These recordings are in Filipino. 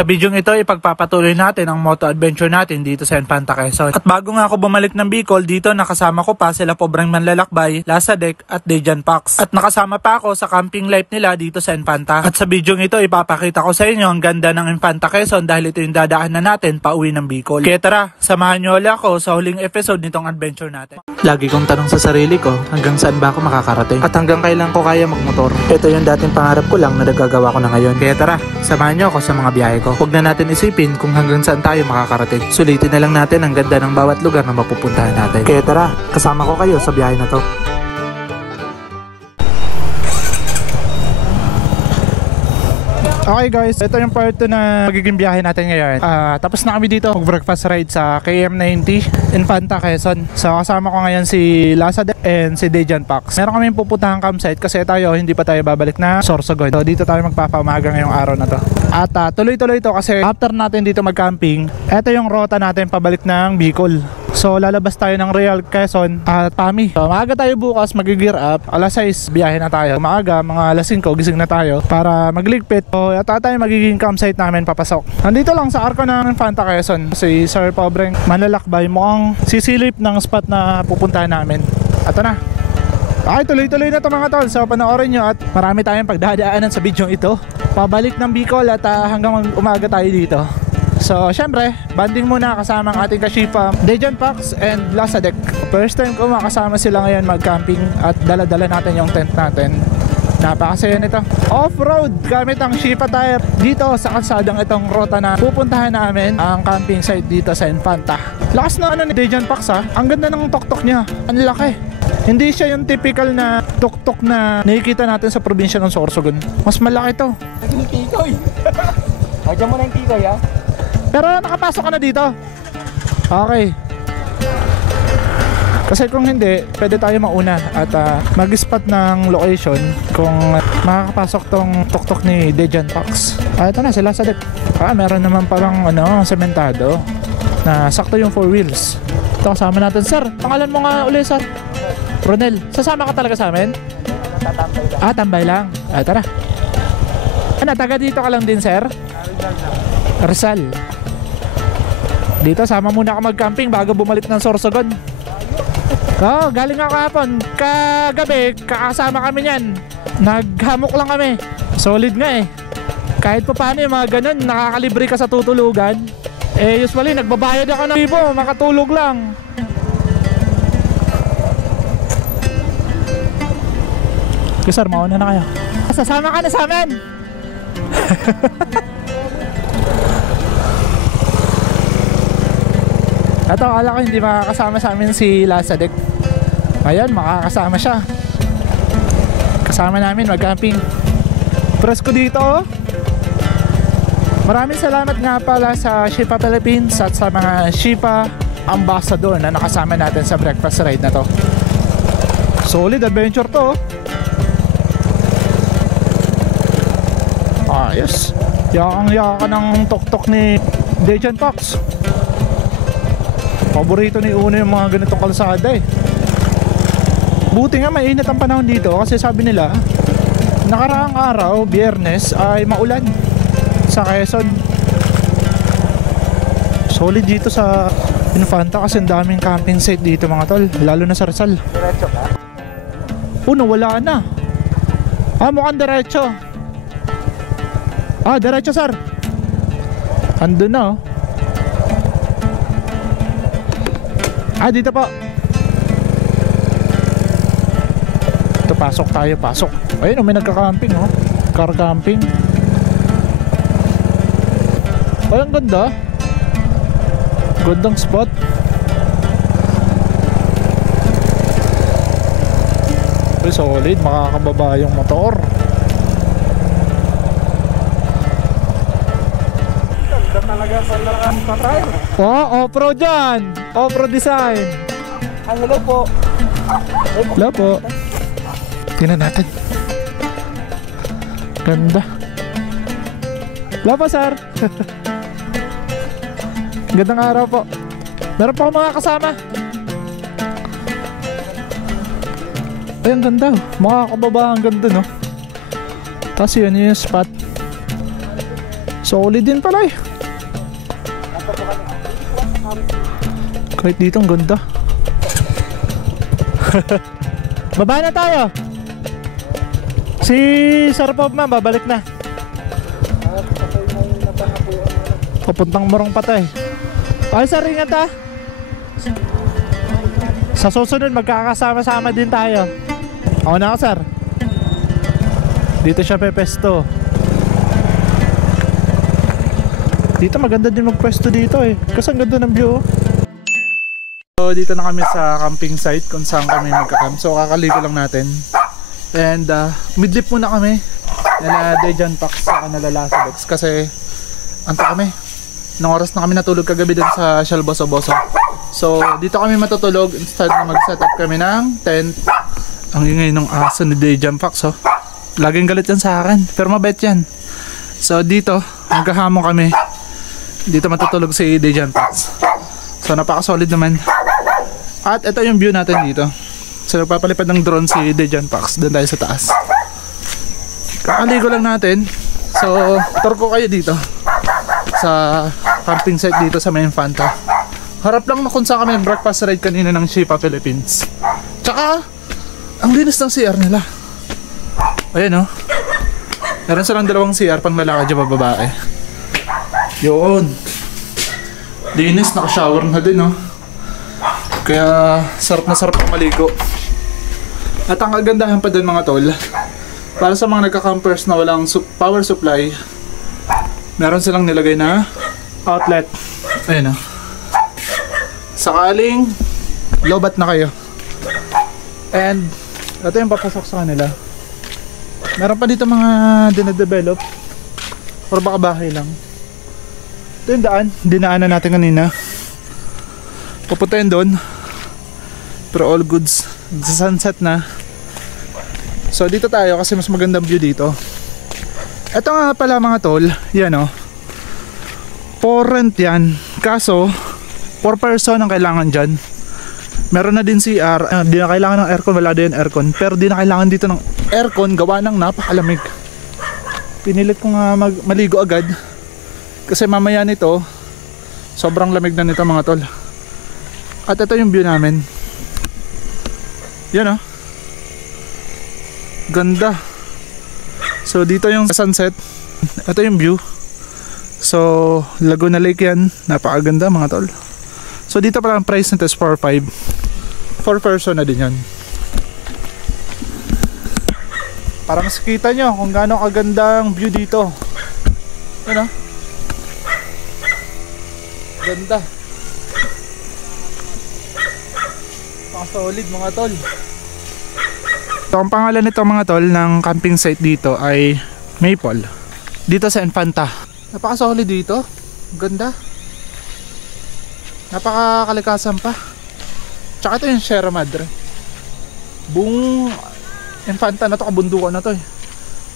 Sa video ito, ipagpapatuloy natin ang moto adventure natin dito sa Infanta Quezon. At bago nga ako bumalik ng Bicol, dito nakasama ko pa sila Pobreng Manlalakbay, Lasadek at Dejan Pax. At nakasama pa ako sa camping life nila dito sa Infanta. At sa video ito, ipapakita ko sa inyo ang ganda ng Infanta Quezon dahil ito yung dadaanan natin pauwi ng Bicol. Kaya tara, samahan nyo ulit ako sa huling episode nitong adventure natin. Lagi kong tanong sa sarili ko, hanggang saan ba ako makakarating? At hanggang kailan ko kaya magmotor? Ito yung dating pangarap ko lang na nagagawa ko na ngayon. Kaya tara, samahan nyo ako sa mga biyahe ko. Huwag na natin isipin kung hanggang saan tayo makakarating. Sulitin na lang natin ang ganda ng bawat lugar na mapupuntahan natin. Kaya tara, kasama ko kayo sa biyahe na to. Okay guys, ito yung part 2 na magiging biyahe natin ngayon. Tapos na kami dito mag-breakfast ride sa KM90 Infanta Quezon. So kasama ko ngayon si Lasadek and si Dejan Pax. Meron kami pupuntahan campsite kasi tayo hindi pa tayo babalik na Sorsogon. So dito tayo magpapaumaga ngayong araw na to. At tuloy-tuloy to kasi after natin dito mag-camping, ito yung rota natin pabalik ng Bicol. So lalabas tayo ng Real Quezon at Pami. So maaga tayo bukas, mag-gear up. Alas 6 biyahe na tayo. Maaga, mga alas 5 gising na tayo para magligpit. So yata tayo magiging campsite namin papasok. Nandito lang sa arko ng Infanta Quezon. Si Sir Pobreng Manlalakbay mukhang sisilip ng spot na pupuntahan namin. Ato na. Okay, tuloy-tuloy na to mga tol. So panoorin nyo at marami tayong pagdadaanan sa video ito. Pabalik ng Bicol at hanggang umaga tayo dito. So syempre, banding muna kasama ang ating kashipa Dejan Pax and Lasadek. First time ko makasama sila ngayon mag-camping at dala-dala natin yung tent natin. Napakasaya nito. Off-road gamit ang Shipa tire dito sa kalsadang itong rota na pupuntahan namin ang camping site dito sa Infanta. Lakas na ni Dejan Pax ha. Ang ganda ng tuktok niya. Ang laki. Hindi siya yung typical na tuktok na nakikita natin sa probinsya ng Sorsogon. Mas malaki to. Yung tikoy. Lagyan mo na yung tikoy ha. Pero nakapasok ka na dito. Okay. Kasi kung hindi, pwede tayo mauna at mag-spot ng location kung makakapasok tong tuktok ni Dejan Pax. Ito na sila sa deck. Meron naman parang sementado na sakto yung 4 wheels. Ito kasama natin. Sir, pangalan mo nga ulit sir? Ronel, sasama ka talaga sa amin? Tatambay lang. Tambay lang. Tara. Taga dito ka lang din sir? Rizal. Dito sama muna ako mag-camping bago bumalik ng Sorsogon. Galing ako kahapon. Kagabi, kakasama kami niyan. Naghamok lang kami. Solid nga eh. Kahit pa paano yung mga ganun, nakakalibre ka sa tutulugan. Usually nagbabayad ako ng libo, makatulog lang. Okay sir, mauna na kayo. Sasama ka na sa amin. Ito, akala ko hindi makakasama sa amin si Lasadek. Ayan, makakasama siya. Kasama namin mag-camping. Presko dito oh. Maraming salamat nga pala sa Shipa Philippines at sa mga Shipa Ambassador na nakasama natin sa breakfast ride na to. Solid adventure to oh. Ayos. Yakang-yaka ng tuktok ni Dejan Pax. Paborito ni Uno yung mga ganitong kalsada eh. Buti nga mainit ang panahon dito kasi sabi nila nakaraang araw, Biyernes ay maulan sa Quezon. Solid dito sa Infanta kasi ang daming camping site dito mga tol, lalo na sa Rizal. Diretso ka? Wala na. Mukhang diretso. Diretso sir. Andun na oh. Dito po. Ito, pasok tayo, pasok. Ayun, may nagka-camping oh. Car camping. Ay, ang ganda. Gandang spot. Ay, solid, makakababa yung motor. Ganda talaga sa laran pa tayo. Off-road dyan. Off-road design. Hello po. Hello po. Tingnan natin. Ganda. Hello po sir. Gandang araw po. Meron pa akong mga kasama. Ay, ang ganda. Makakababa ang ganda no. Tapos yun yung spot. Solid din pala eh. Kahit dito ang ganda. Baba na tayo. Si Sir Pob man babalik na. Papuntang Morong Patay. Ay sir, ingat ha. Sa susunod magkakasama-sama din tayo. Ako na ako sir. Dito siya pepesto. Dito maganda din magpwesto dito eh. Kasi ang ganda ng view. So dito na kami sa camping site kung saan kami magka-camp. So kakaligo lang natin. And midlip muna kami. Nala Dejan Pax sa Kanalala Dex. Kasi anto kami. Nung oras na kami natulog kagabi dun sa Shell Boso-Boso. So dito kami matutulog. Instead na mag-set up kami ng tent. Ang ingay ng aso ni Dejan Pax oh. Laging galit yan sa akin. Pero mabait yan. So dito maghahamon kami. Dito matutulog si Dejan Pax. So napaka-solid naman. At ito yung view natin dito. So nagpapalipad ng drone si Dejan Pax. Doon tayo sa taas. Kakaligo lang natin. So tour ko kayo dito sa camping site dito sa May Infanta. Harap lang na kung saan kami breakfast ride kanina ng Shipa Philippines. Tsaka ang linis ng CR nila. Ayan o. Meron silang dalawang CR pang lalaki dyan babae. Yun. Linis, naka-shower na din oh. Kaya sarap na sarap ang maligo. At ang kagandahan pa din mga tol, para sa mga nagka-campers na walang power supply, meron silang nilagay na outlet. Ayan oh. Sakaling lobat na kayo. And ito yung papasok sa kanila. Meron pa dito mga dinadevelop or baka bahay lang. Ito yung daan, dinaanan natin kanina. Pupuntahin doon. Pero all goods. Sa sunset na. So dito tayo kasi mas magandang view dito. Ito nga pala mga tol, yan o. For rent yan. Kaso 4 person ang kailangan dyan. Meron na din CR. Di na kailangan ng aircon, wala din aircon. Pero di na kailangan dito ng aircon, gawa ng napakalamig. Pinilit ko nga maligo agad. Kasi mamaya nito, sobrang lamig na nito mga tol. At ito yung view namin. Yan o. Ganda. So dito yung sunset. Ito yung view. So Laguna Lake yan. Napakaganda mga tol. So dito pala ang price nito is 4.5. 4 person na din yan. Para mas kita nyo kung gaano kaganda ang view dito. Yan o. Ganda. Solid mga tol. So ang pangalan nito mga tol ng camping site dito ay Maple. Dito sa Infanta. Napaka-solid dito. Ganda. Napaka-kalikasan pa. Tsaka ito yung Sierra Madre. Buong Infanta na to, kabundukan na to eh.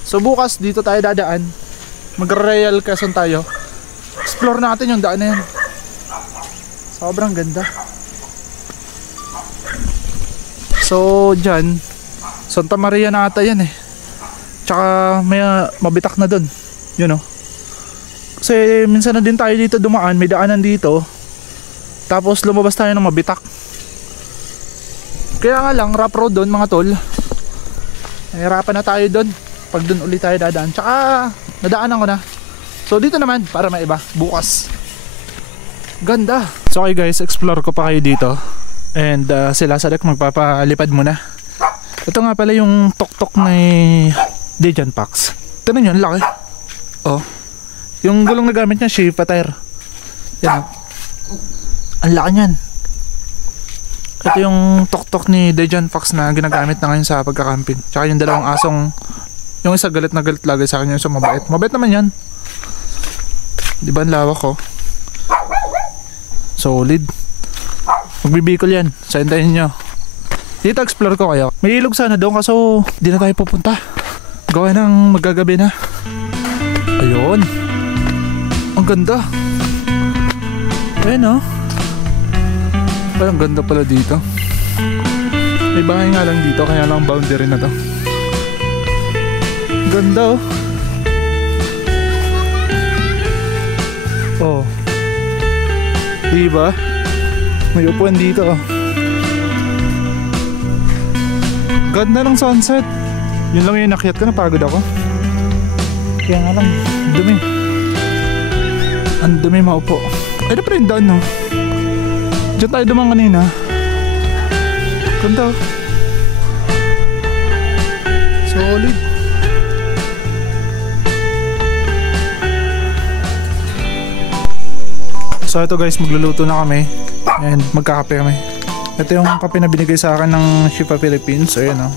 So bukas dito tayo dadaan. Mag-Real Quezon tayo. Explore natin yung daan na yan. Sobrang ganda. So dyan Santa Maria na ata yan eh. Tsaka may mabitak na dun. Yun o. Kasi minsan na din tayo dito dumaan. May daanan dito. Tapos lumabas tayo ng mabitak. Kaya nga lang rough road dun mga tol. Nahirapan na tayo dun pag dun ulit tayo dadaan. Tsaka nadaanan ko na. So dito naman para maiba bukas. Ganda. So okay guys, explore ko pa kayo dito. And sila sa deck magpapalipad muna. Ito nga pala yung tok-tok ni Dejan Pax. Tignan nyo, ang laki. Oh. Yung gulong na gamit niya, Shifa tire. Yan. Ang laki niyan. Ito yung tok-tok ni Dejan Pax na ginagamit na ngayon sa pagkakamping. Tsaka yung dalawang asong, yung isa galit na galit lagi sa akin, yung isa mabait. Mabait naman yan. Di ba ang lawak ko? Solid. Magbibikol yan. So hintayin nyo. Dito explore ko kayo. May ilog sana doon kaso di na tayo pupunta. Gawa ng magagabi na. Ayun. Ang ganda. Ayun oh. Parang ganda pala dito. May bahay nga lang dito kaya lang boundary na to. Ganda oh. Oh. Diba? May upuan dito oh. Ganda ng sunset. Yun lang yung nakyat ko, napagod ako. Kaya nga lang, dumi. Ang dumi maupo. Ay, na pa rin daan no. Diyan tayo dumang kanina. Ganda. Solid. So ito guys, magluluto na kami. And magkakape kami. Ito yung kape na binigay sa akin ng Shifa Philippines. Ayan o.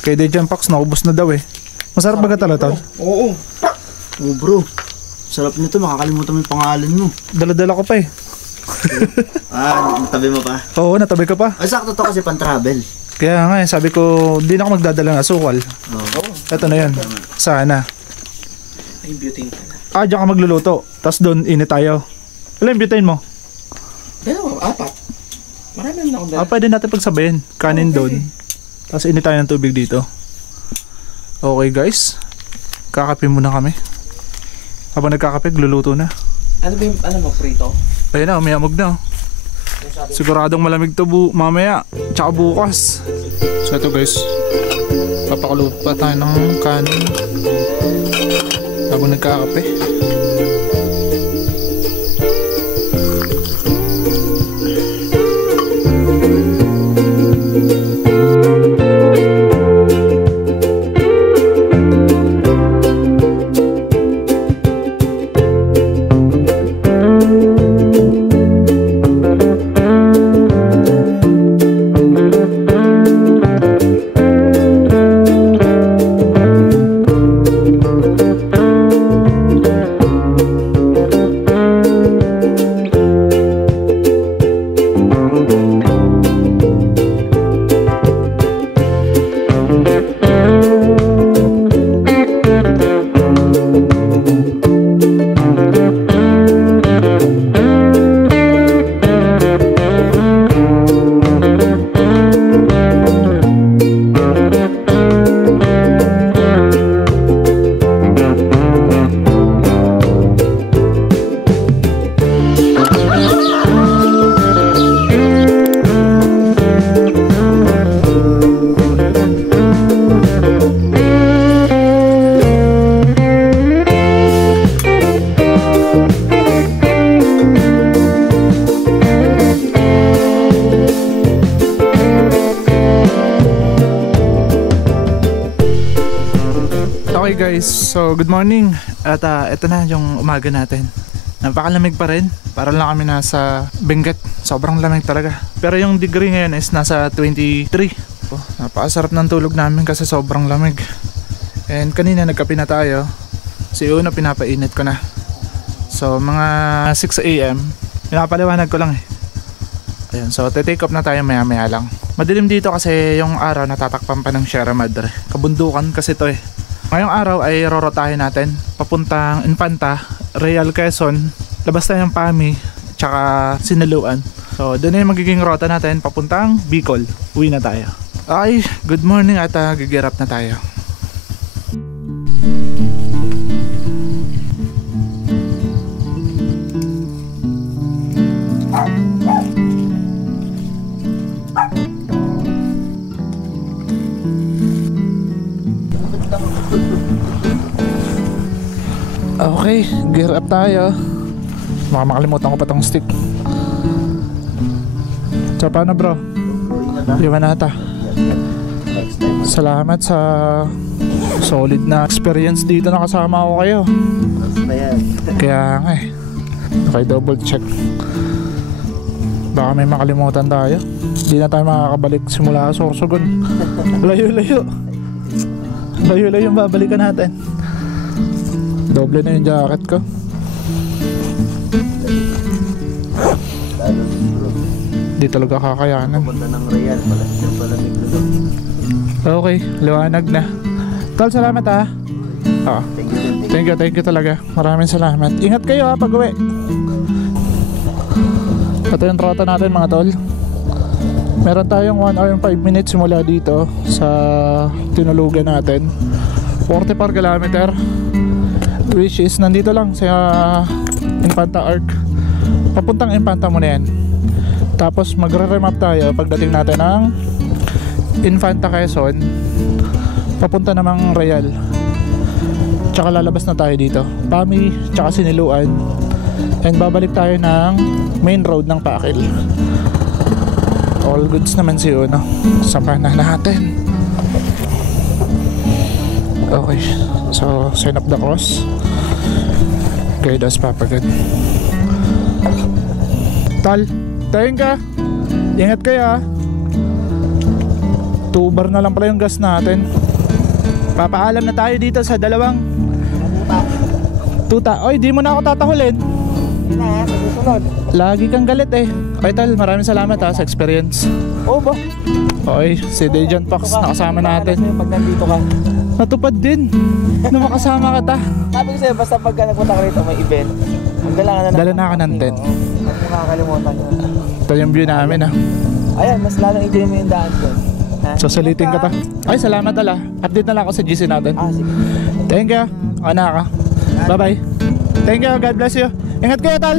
Kay Dejan Pax, naubos na daw eh. Masarap ba tala tol? Oo. Oh bro. Sarap nito, makakalimutan mo yung pangalan mo. Dala-dala ko pa eh. Natabi mo pa? Oo, natabi ka pa. Ay, sakto to kasi pan-travel. Kaya nga eh, sabi ko, di na ako magdadala ng asukal. Oo. Ito na yun. Sana. Ay, butane pala. Diyan ka magluluto. Tapos doon, init tayo. Ilan yung butane mo? Dalawa, 4. Marami na akong dala. Pwede natin pagsabayin. Kanin Okay. doon. Tapos init tayo ng tubig dito. Okay guys. Kakape muna kami. Habang nagkakape, gluluto na. Ano ba yung, ano mo, prito? Ayun na, umiyamog na. Siguradong malamig to mamaya. Tsaka bukas. So ito guys. Papakulo pa tayo ng kanin. Habang nagkakape. Okay guys, so good morning. At ito na yung umaga natin. Napakalamig pa rin. Para lang kami nasa Benguet. Sobrang lamig talaga. Pero yung degree ngayon is nasa 23. Oh, napakasarap ng tulog namin kasi sobrang lamig. And kanina nagkape na tayo. Si Uno pinapainit ko na. So mga 6 AM. Pinapaliwanag ko lang eh. Ayan, so take off na tayo maya maya lang. Madilim dito kasi yung araw natatakpan pa ng Sierra Madre. Kabundukan kasi to eh. Ngayong araw ay rorotahin natin papuntang Infanta, Real Quezon, labas tayo ng Pami, tsaka Sinaluan. So doon na yung magiging rota natin papuntang Bicol. Uwi na tayo. Okay, good morning at gigirap na tayo. Okay, gear up tayo. Baka makalimutan ko pa tong stick. So paano bro? Iwan na ata. Salamat sa solid na experience dito, nakasama ko kayo. Kaya nga eh. Okay, double check. Baka may makalimutan tayo. Hindi na tayo makakabalik simula sa Sorsogon. Layo-layo. Layo-layo yung babalikan natin. Doble na yung jacket ko. Di talaga kakayanan. Pupunta ng Real, malamig luto. Okay, liwanag na. Tol, salamat ha. Thank you. Thank you talaga. Maraming salamat. Ingat kayo ha pag uwi. Ito yung rota natin mga tol. Meron tayong 1 hour and 5 minutes simula dito sa tinulugan natin. 44 kilometer. Which is nandito lang sa Infanta Arc. Papuntang Infanta muna yan. Tapos magre-remap tayo pagdating natin ng Infanta Quezon. Papunta namang Real. Tsaka lalabas na tayo dito. Pami, tsaka Siniluan. And babalik tayo ng main road ng Pakil. All goods naman si Uno. Samahan na natin. Okay, so sign up the cross. Guide us papagad. Tal, tayo ka. Ingat kayo. 2 bar na lang pala yung gas natin. Papaalam na tayo dito sa dalawang tuta. Oy, di mo na ako tatahulin. Hindi na, sa susunod. Lagi kang galit eh. Okay Tal, maraming salamat sa experience. Oo ba? Okay, si Dejan Pax nakasama natin. Pag nandito ka. Natupad din na makasama kita. Sabi ko sa'yo, basta pagka nagpunta ka rito may event, magdala ka na Dala na ako ng tent. Huwag mo kakalimutan yun. Ito yung view namin Ayan, mas lalong enjoy mo yung daan ko. Susalitin ka ta. Ay, salamat Tal. Update na lang ako sa GC natin. Sige. Thank you. Ana ka. Bye bye. Thank you. God bless you. Ingat kayo Tal.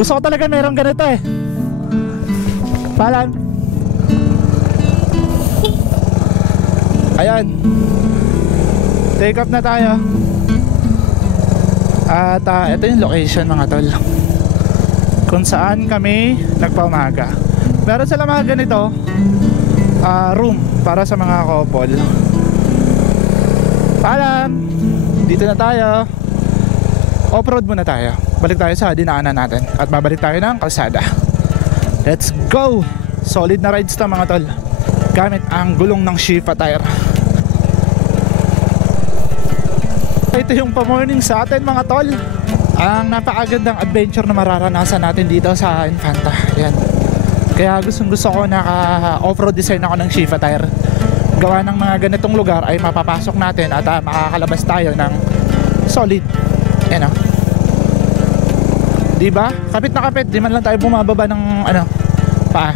Gusto ko talaga meron ganito eh. Paalam. Ayan. Take off na tayo. At ito yung location mga tol, kung saan kami nagpaumaga. Meron sila mga ganito room para sa mga couple. Paalam. Dito na tayo. Off-road muna tayo. Balik tayo sa dinaanan natin at babalik tayo ng kalsada. Let's go. Solid na rides to mga tol, gamit ang gulong ng Shifa tire. Ito yung pa-morning sa atin mga tol. Ang napakagandang adventure na mararanasan natin dito sa Infanta. Yan. Kaya gustong gusto ko naka-off-road design ako ng Shifa tire. Gawa ng mga ganitong lugar ay mapapasok natin at makakalabas tayo ng solid. Yan o. Diba? Kapit na kapit. Di man lang tayo bumababa ng paa.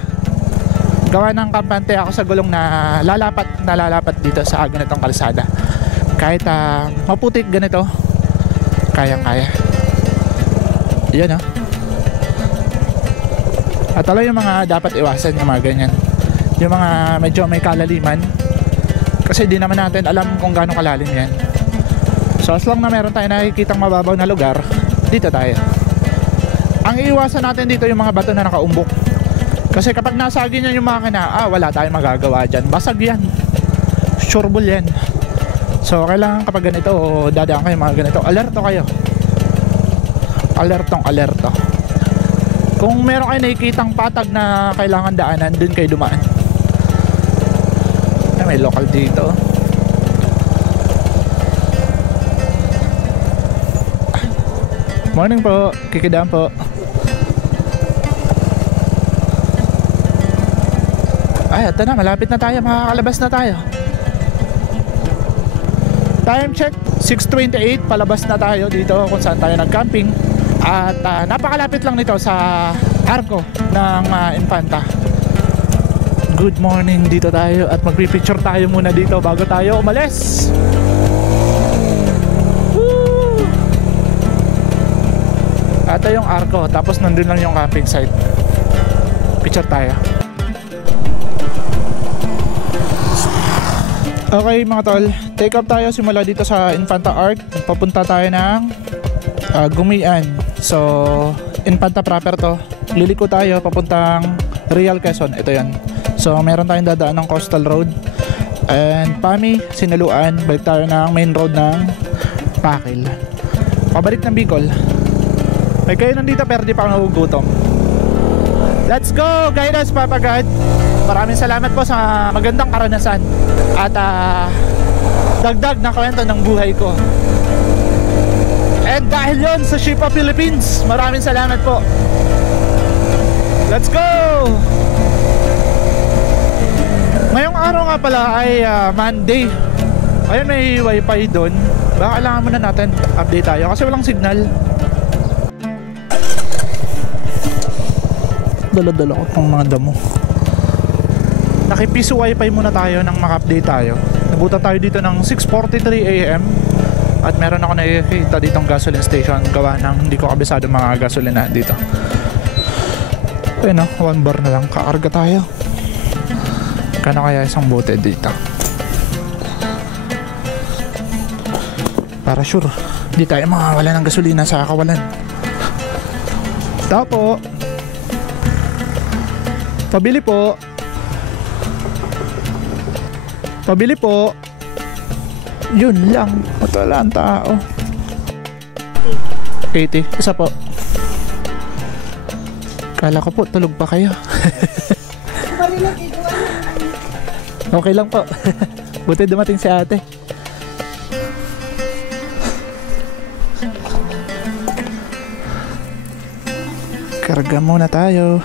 Gawa ng kampante ako sa gulong na lalapat dito sa ganitong kalsada. Kahit maputik ganito, kayang-kaya. Yan o. At alam yung mga dapat iwasan yung mga ganyan, yung mga medyo may kalaliman, kasi di naman natin alam kung gaano kalalim yan. So as long na meron tayo nakikitang mababaw na lugar, dito tayo. Ang iiwasan natin dito yung mga bato na nakaumbok, kasi kapag nasagi niyan yung makina, wala tayong magagawa dyan. Basag yan, sureball yan. So kailangan kapag ganito o dadaan kayo mga ganito, alerto kayo. Alerto. Kung meron kayo nakikitang patag na kailangan daanan, dun kayo dumaan. May local dito. Morning po, kikidaan po. Ay, ito na, malapit na tayo, makakalabas na tayo. Time check, 6:28, palabas na tayo dito kung saan tayo nag-camping. At napakalapit lang nito sa Arco ng Infanta. Good morning, dito tayo at magpipicture tayo muna dito bago tayo umalis. Woo! Ito yung Arco, tapos nandun lang yung camping site. Picture tayo. Okay mga tol, take off tayo simula dito sa Infanta Arc. Papunta tayo ng Gumian. So Infanta proper to. Liliko tayo papuntang Real Quezon. Ito yan. So meron tayong dadaan ng coastal road. And Pami, Siniluan. Balik tayo ng main road ng Pakil. Pabalik ng Bicol. May kayo nandito pero di pa ako nagugutom. Let's go! Guide us Papa God. Maraming salamat po sa magandang karanasan at dagdag na kwento ng buhay ko. And dahil yon sa Shifa Philippines, maraming salamat po. Let's go! Ngayong araw nga pala ay Monday. Ayun, may wifi doon. Baka kailangan muna natin update tayo kasi walang signal. Dala-dala ko pang mga damo. Nakipiso wifi muna tayo nang maka-update tayo. Nabutan tayo dito ng 6:43 AM. At meron ako nakikita ditong gasoline station, gawa ng hindi ko kabisado mga gasolinahan dito. Ayun, 1 bar na lang, kakarga tayo. Kano kaya isang bote dito? Para sure, hindi tayo makawala ng gasolina sa kawalan. Tapo. Pabili po. Pabili po. Yun lang. At wala ang tao. 80. Isa po. Kala ko po tulog pa kayo. Okay lang po. Buti dumating si ate. Karga muna tayo.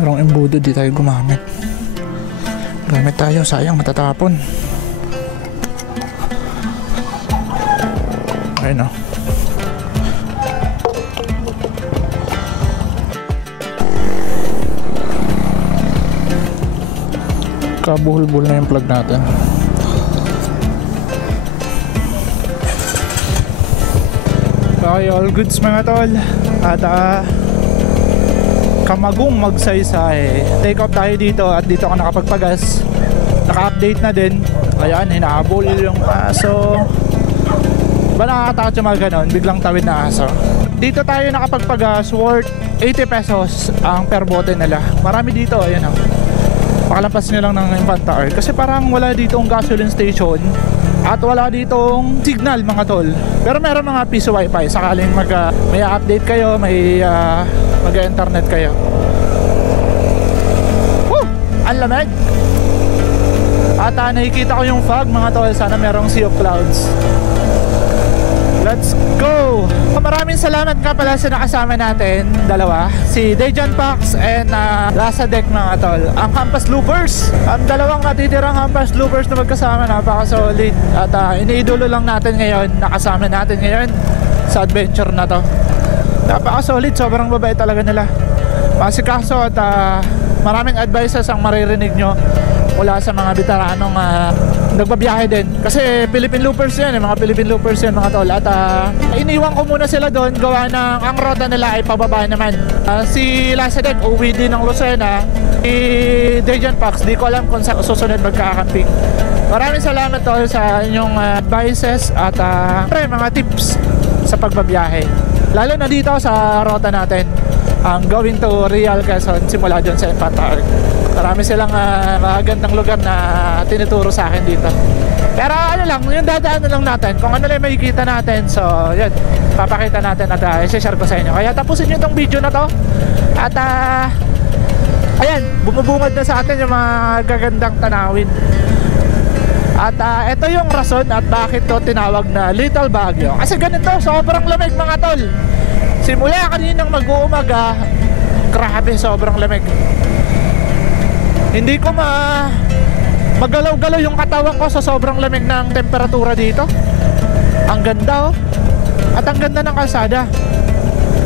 Merong embudo, di tayo gumamit. Gamit tayo, sayang matatapon. Ayun, oh. Kabuhol-buhol na yung plug natin. Okay, all goods mga tol. At Kamagong Magsaysay. Take off tayo dito at dito ako nakapagpagas. Naka-update na din. Ayan, hinahabol yung aso. Ba nakakatakot yung mga ganon, biglang tawid na aso. Dito tayo nakapagpagas, worth 80 pesos ang per bote nila. Marami dito, ayan o. Pakalampas nyo lang ng Infanta Art. Kasi parang wala ditong gasoline station at wala ditong signal mga tol. Pero meron mga piso wifi sakaling may update kayo, may mag-internet kayo. Woo! Ang lamig! At nakikita ko yung fog mga tol. Sana merong sea of clouds. Let's go! Maraming salamat nga pala sa nakasama natin, dalawa. Si Dejan Pax and Lasa Deck mga tol. Ang Campus Loopers. Ang dalawang natitirang Campus Loopers na magkasama, napaka-solid. At iniidolo lang natin ngayon, nakasama natin ngayon sa adventure na to. Napaka-solid, sobrang babae talaga nila. Masikaso at maraming advices ang maririnig nyo mula sa mga veteranong nagbabiyahe din. Kasi Philippine Loopers yan, mga Philippine Loopers yan mga tol. At iniwan ko muna sila doon, gawa ng ang rota nila ay pababa naman. Si Lasadek uwi din ng Lucena. Si Dejan Pax, di ko alam kung sa susunod magkakamping. Maraming salamat tol sa inyong advices at mga tips sa pagbabiyahe. Lalo na dito sa rota natin, ang going to Real Quezon simula dyan sa Infanta Art. Marami silang magandang lugar na tinuturo sa akin dito. Pero ano lang, yung dadaan na lang natin, kung ano lang makikita natin. So yun, papakita natin at i-share ko sa inyo. Kaya tapusin nyo itong video na to. At ayan, bumubungad na sa atin yung mga gagandang tanawin. At ito yung rason at bakit to tinawag na Little Baguio. Kasi ganito, sobrang lamig mga tol. Simula kaninang mag-uumaga, grabe, sobrang lamig. Hindi ko magalaw-galaw yung katawan ko sa sobrang lamig ng temperatura dito. Ang ganda oh. At ang ganda ng kalsada.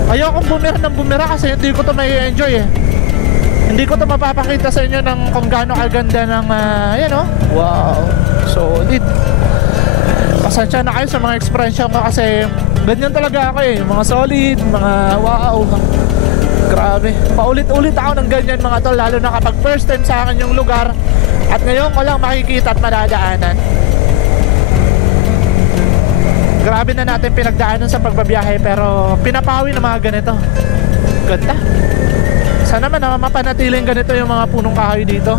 Ayokong bumira ng bumira kasi hindi ko to may enjoy eh. Hindi ko to mapapakita sa inyo ng kung gaano kaganda ng yan oh. Wow, solid. Pasensya na kayo sa mga expression ko kasi ganyan talaga ako eh. Mga solid, mga wow. Grabe, paulit-ulit ako ng ganyan mga tol. Lalo na kapag first time sa akin yung lugar at ngayon ko lang makikita at madadaanan. Grabe na natin pinagdaanan sa pagbabiyahe, pero pinapawi na mga ganito. Ganda. Sana man mapanatiling ganito yung mga punong kahoy dito.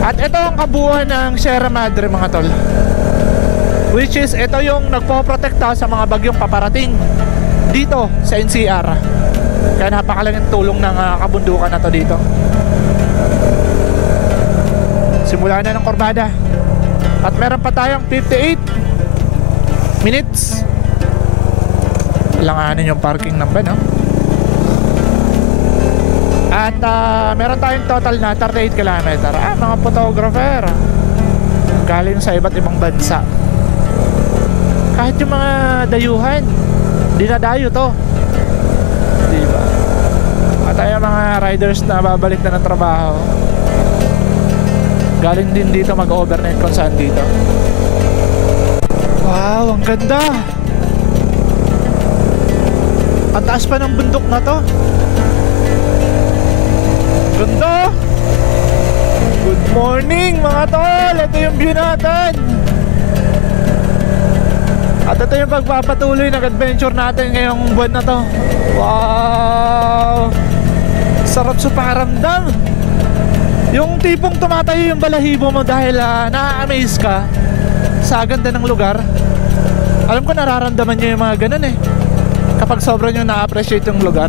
At ito ang kabuuan ng Sierra Madre mga tol, which is ito yung nagpoprotekta sa mga bagyong paparating dito sa NCR. Kaya napakalaking tulong ng kabundukan na to dito. Simula na ng Corbada. At meron pa tayong 58 minutes. Langanin yung parking ng van, no? At meron tayong total na 38 km. Mga photographer galing sa iba't ibang bansa. Kahit yung mga dayuhan, dinadayo to. Diba? At tayo mga riders na babalik na ng trabaho, Galing din dito mag-overnight kung saan dito. Wow, ang ganda. Ang taas pa ng bundok na to. Ganda. Good morning mga tol. Ito yung view natin. At ito yung pagpapatuloy ng adventure natin ngayong buwan na to. Wow, sarap sa pakiramdam. Yung tipong tumatayo yung balahibo mo dahil na-amaze ka sa ganda ng lugar. Alam ko nararamdaman nyo yung mga ganun eh, kapag sobrang nyo na-appreciate yung lugar.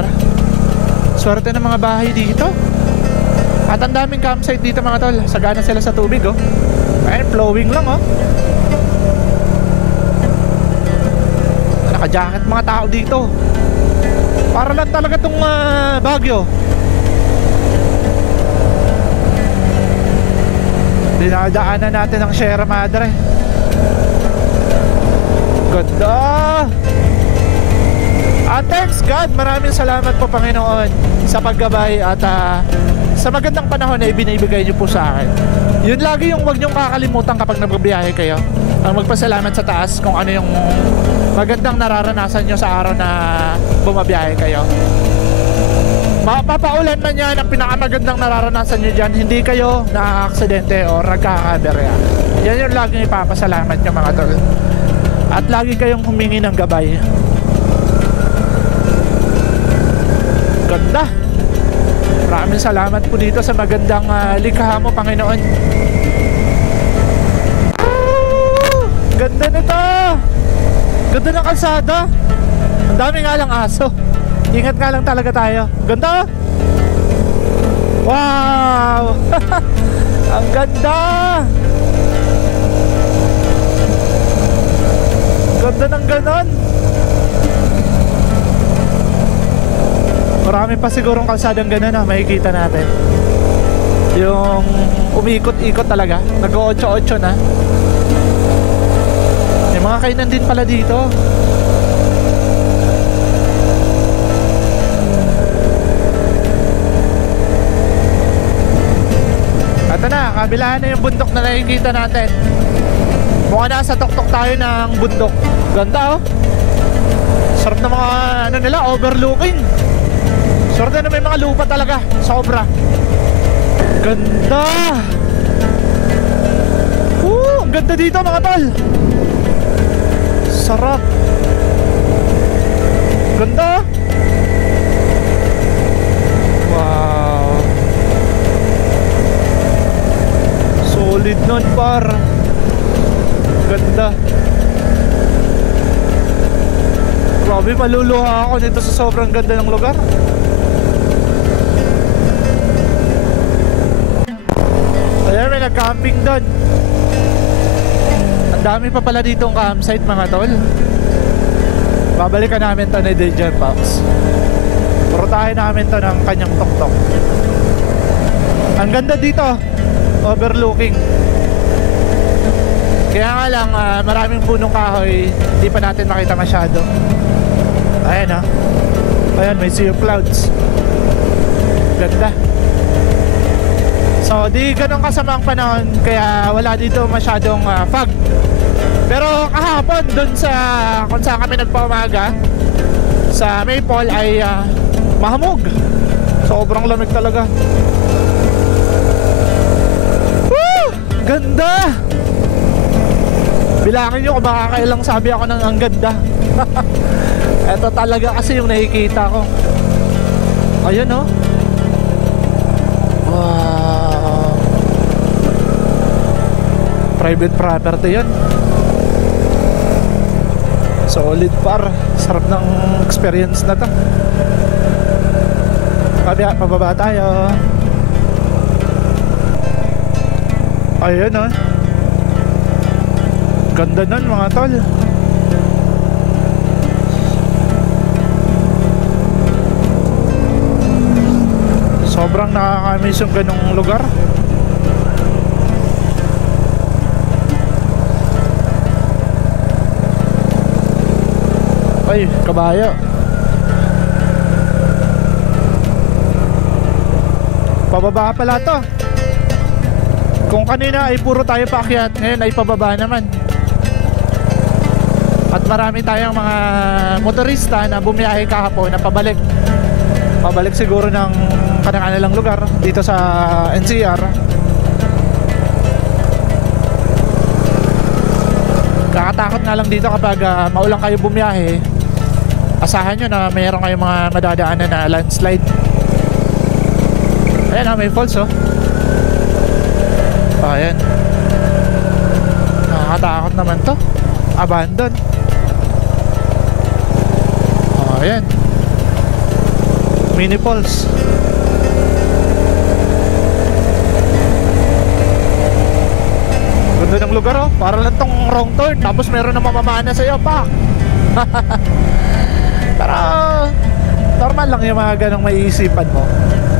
Swerte ng mga bahay dito. At ang daming campsite dito mga tol. Sagana sila sa tubig oh. Ayun, flowing lang oh. Naka-jacket mga tao dito. Para lang talaga tong Baguio. Dinadaanan natin ang Sierra Madre. Ganda. At thanks God, maraming salamat po Panginoon sa paggabay at sa magandang panahon na ibinibigay niyo po sa akin. Yun lagi yung huwag niyong kakalimutan kapag nagbabiyahe kayo, ang magpasalamat sa taas kung ano yung magandang nararanasan niyo sa araw na bumabiyahe kayo. Mapapaulan man yan ang pinakamagandang nararanasan nyo dyan, hindi kayo na-aksidente o nagkakaberya. Yan yung laging ipapasalamat nyo mga tol. At lagi kayong humingi ng gabay. Ganda. Maraming salamat po dito sa magandang likha mo Panginoon. Ganda nito. Ganda ng kalsada. Ang dami nga lang aso. Ingat nga lang talaga tayo. Ganda. Wow. Ang ganda. Ganda ng ganon. Marami pa sigurong kalsadang ganon na makikita natin. Yung umiikot-ikot talaga. Nag-8-8 na. May mga kainan din pala dito. Ito na, kabilaan na yung bundok na nakikita natin. Mukha nasa tuktok tayo ng bundok. Ganda oh. Sarap na mga ano nila, overlooking. Sarap na may mga lupa talaga. Sobra. Ganda. Ang ganda dito mga tol. Sarap. Ganda. Wow. Solid nun par. Ganda. Grabe, maluluha ako nito sa sobrang ganda ng lugar. Ayan, may nag-camping doon. Ang dami pa pala dito ang campsite mga tol. Babalikan namin to ni DJ Pops. Purutahin namin to ng kanyang tuktok. Ang ganda dito, overlooking. Kaya nga lang maraming punong kahoy, di pa natin makita masyado. Ayan oh. Ayan, may sea of clouds. Ganda. So di ganun kasama ang panahon, kaya wala dito masyadong fog. Pero kahapon dun sa kung saan kami nagpaumaga sa Maple ay mahamog. Sobrang lamig talaga. Woo! Ganda! Bilangin nyo kung baka kailang sabi ako ng ang ganda. Ito talaga kasi yung nakikita ko. Ayun oh. Wow. Private property yun. Solid par. Sarap ng experience na to. Pababa tayo. Ayun oh. Ganda nun mga tol. Sobrang nakakamiss yung ganong lugar. Ay, kabayo. Pababa pala to. Kung kanina ay puro tayo paakyat, ngayon ay pababa naman. At marami tayong mga motorista na bumiyahe kahapon na pabalik. Pabalik siguro ng kanilang lugar dito sa NCR. Kakatakot nga lang dito kapag maulang kayo bumiyahe. Asahan nyo na mayroon kayong mga madadaanan na landslide. Ayan, may falls oh. Ayan. Nakakatakot naman to. Abandon. Ayan. Mini falls. Ganda ng lugar oh. Para lang tong wrong turn. Tapos meron na mamamana sa'yo pa. Pero normal lang yung mga ganong maiisipan mo.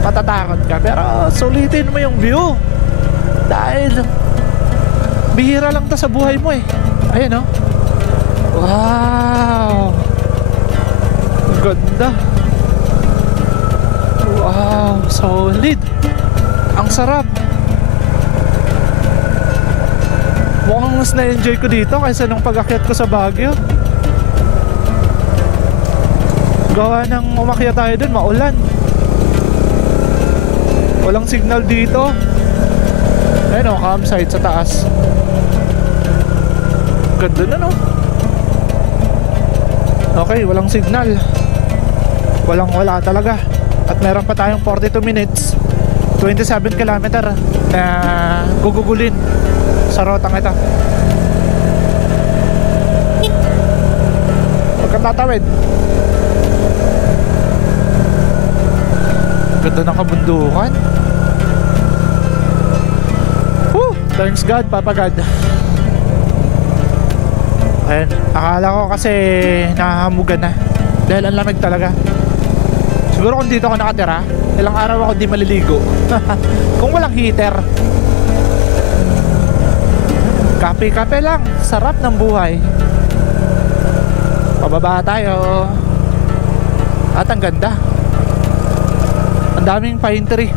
Matatakot ka. Pero sulitin mo yung view. Dahil bihira lang to sa buhay mo eh. Ayan oh. Wow. Ganda. Wow, solid. Ang sarap. Mukhang mas na-enjoy ko dito kaysa nung pag-akyat ko sa Baguio. Gawa ng umakyat tayo dun, maulan. Walang signal dito. Ayun o, campsite sa taas. Ganda na no. Okay, walang signal. Wala talaga. At meron pa tayong 42 minutes 27 kilometer na gugugulin sa rotang ito. Huwag kang tatawid. Ganda ng kabundukan. Thanks God, Papa God. Ayan, akala ko kasi nahahamugan na dahil ang lamig talaga. Siguro kung dito ako nakatira, ilang araw ako di maliligo. Kung walang heater. Kape-kape lang, sarap ng buhay. Pababa tayo. At ang ganda. Ang daming pine tree.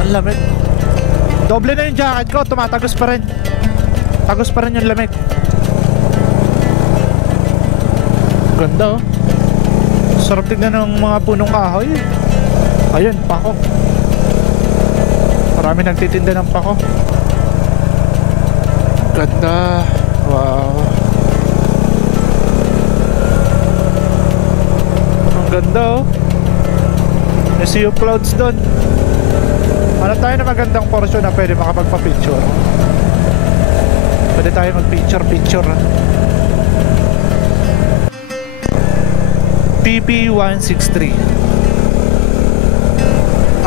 Ang lamig. Doble na yung jacket ko, tumatagos pa rin. Tagos pa rin yung lamig. Ganda oh. Sarap tignan ng mga punong kahoy. Ayun, pako. Marami nagtitinda ng pako. Ganda. Wow. Ang ganda oh. May sea of clouds doon. Hanap tayo na magandang portion na pwede makapagpa-picture. Pwede tayo mag-picture. PP163.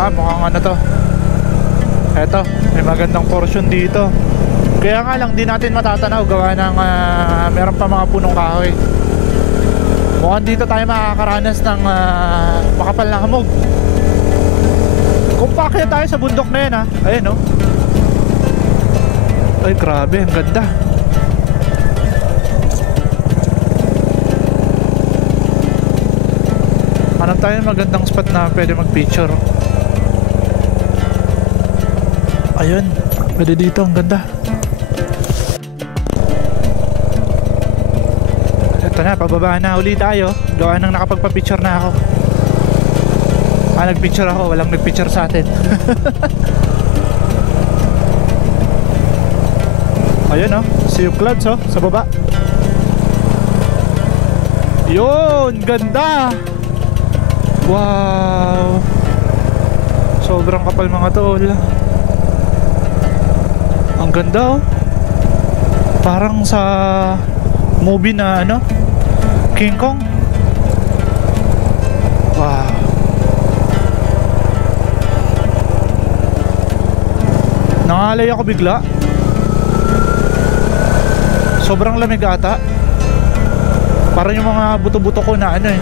Mukhang ano to. Eto, may magandang portion dito. Kaya nga lang di natin matatanaw gawa ng meron pa mga punong kahoy. Mukhang dito tayo makakaranas ng makapal na hamog. Kung paakya tayo sa bundok na yan ha. Ayan oh. Ay grabe, ang ganda. Hanap tayo ng magandang spot na pwede mag-picture. Ayun, pwede dito, ang ganda. Ito na, pababa na uli tayo. Gawa nang nakapagpa-picture na ako. Nagpicture ako, walang nagpicture sa atin. Ayun oh, sea of clouds oh, sa baba. Yun, ganda. Wow. Sobrang kapal mga tol. Ang ganda oh. Parang sa movie na ano, King Kong. Wow. Nangalay ako bigla. Sobrang lamig ata. Parang yung mga buto-buto ko na ano eh.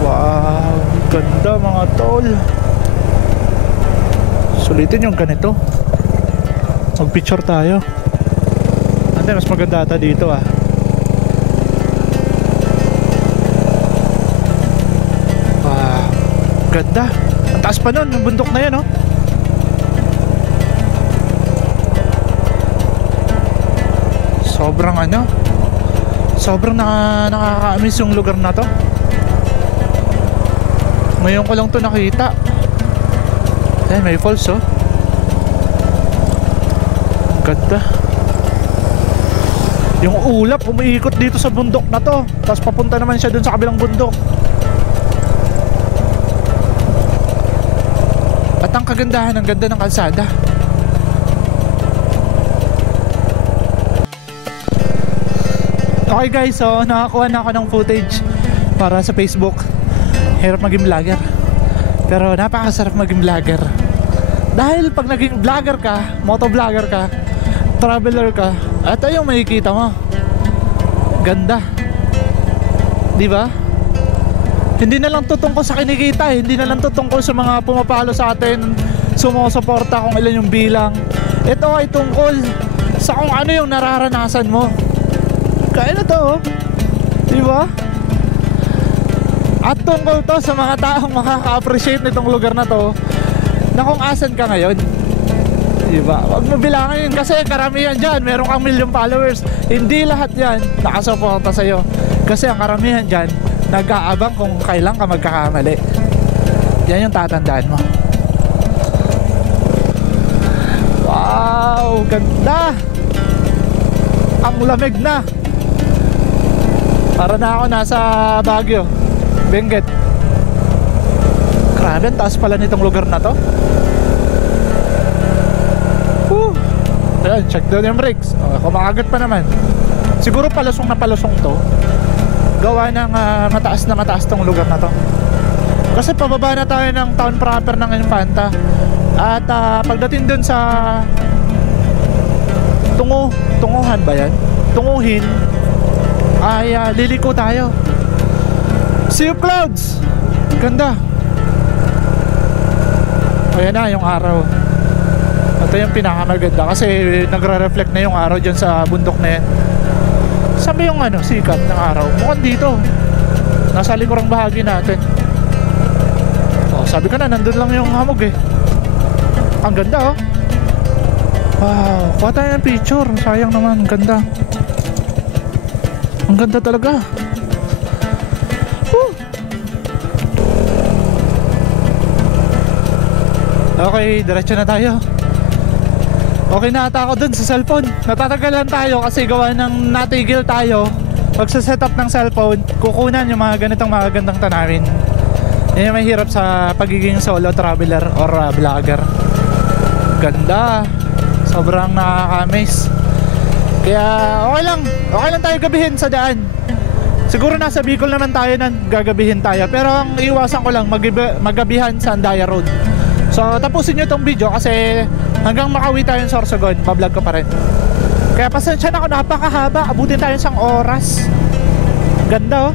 Wow, ganda mga tol. Sulitin yung ganito. Mag-picture tayo. Hindi, mas maganda ata dito ah. Ganda. Ang taas pa nun, yung bundok na yan, oh. Sobrang ano, sobrang nakaka-miss yung lugar na to. Ngayon ko lang to nakita. Ayan, may falls, oh. Ganda. Yung ulap umiikot dito sa bundok na to, tapos papunta naman siya dun sa kabilang bundok. At ang kagandahan, ang ganda ng kalsada. Okay guys, so nakakuha na ako ng footage para sa Facebook. Hirap maging vlogger, pero napakasarap maging vlogger. Dahil pag naging vlogger ka, motovlogger ka, traveler ka, at ayun makikita mo. Ganda, di ba? Hindi na lang to tungkol sa kinikita, hindi na lang to tungkol sa mga pumapalo sa atin, sumusuporta kung ilan yung bilang. Ito ay tungkol sa kung ano yung nararanasan mo. Kaya na to, di ba? At tungkol to sa mga taong makaka-appreciate nitong lugar na to, na kung asan ka ngayon, di ba? Huwag mo bilangin kasi karamihan dyan meron kang million followers. Hindi lahat yan nakasuporta sa'yo, kasi ang karamihan dyan nag-aabang kung kailan ka magkakamali. Yan yung tatandaan mo. Wow, ganda. Ang lamig na. Para na ako nasa Baguio, Benguet. Grabe, ang taas pala nitong lugar na to. Ayan, check down yung brakes. Kumakagat pa naman. Siguro palusong na palusong to, gawa ng mataas na mataas tong lugar na to. Kasi pababa na tayo ng town proper ng Infanta. At pagdating dun sa Tunguhan ba yan? Tunguhin ay liliko tayo. See you clouds. Ganda. Ayan na yung araw. Ito yung pinakamaganda kasi nagre-reflect na yung araw dyan sa bundok na yan. Sabi yung ano, sikat ng araw mukhang dito, nasa likurang bahagi natin. Sabi ko na, nandun lang yung hamog eh. Ang ganda, oh. Wow, kuha tayo ng picture. Sayang naman, ang ganda. Ang ganda talaga. Woo! Okay, diretso na tayo. Okay na ata ako dun sa cellphone. Natatagalan tayo kasi gawa ng natigil tayo. Pag sa setup ng cellphone, kukunan yung mga ganitong magagandang tanawin. Yan yung mahirap sa pagiging solo traveler or vlogger. Ganda. Sobrang nakaka-amaze. Kaya okay lang tayo gabihin sa daan. Siguro nasa Bicol naman tayo nang gagabihin tayo. Pero ang iwasan ko lang magabihan sa Andaya Road. So tapusin nyo itong video kasi hanggang makauwi tayo ng Sorsogon, bablog ko pa rin. Kaya pasensya na ako, napakahaba. Abutin tayo isang oras. Ganda, oh.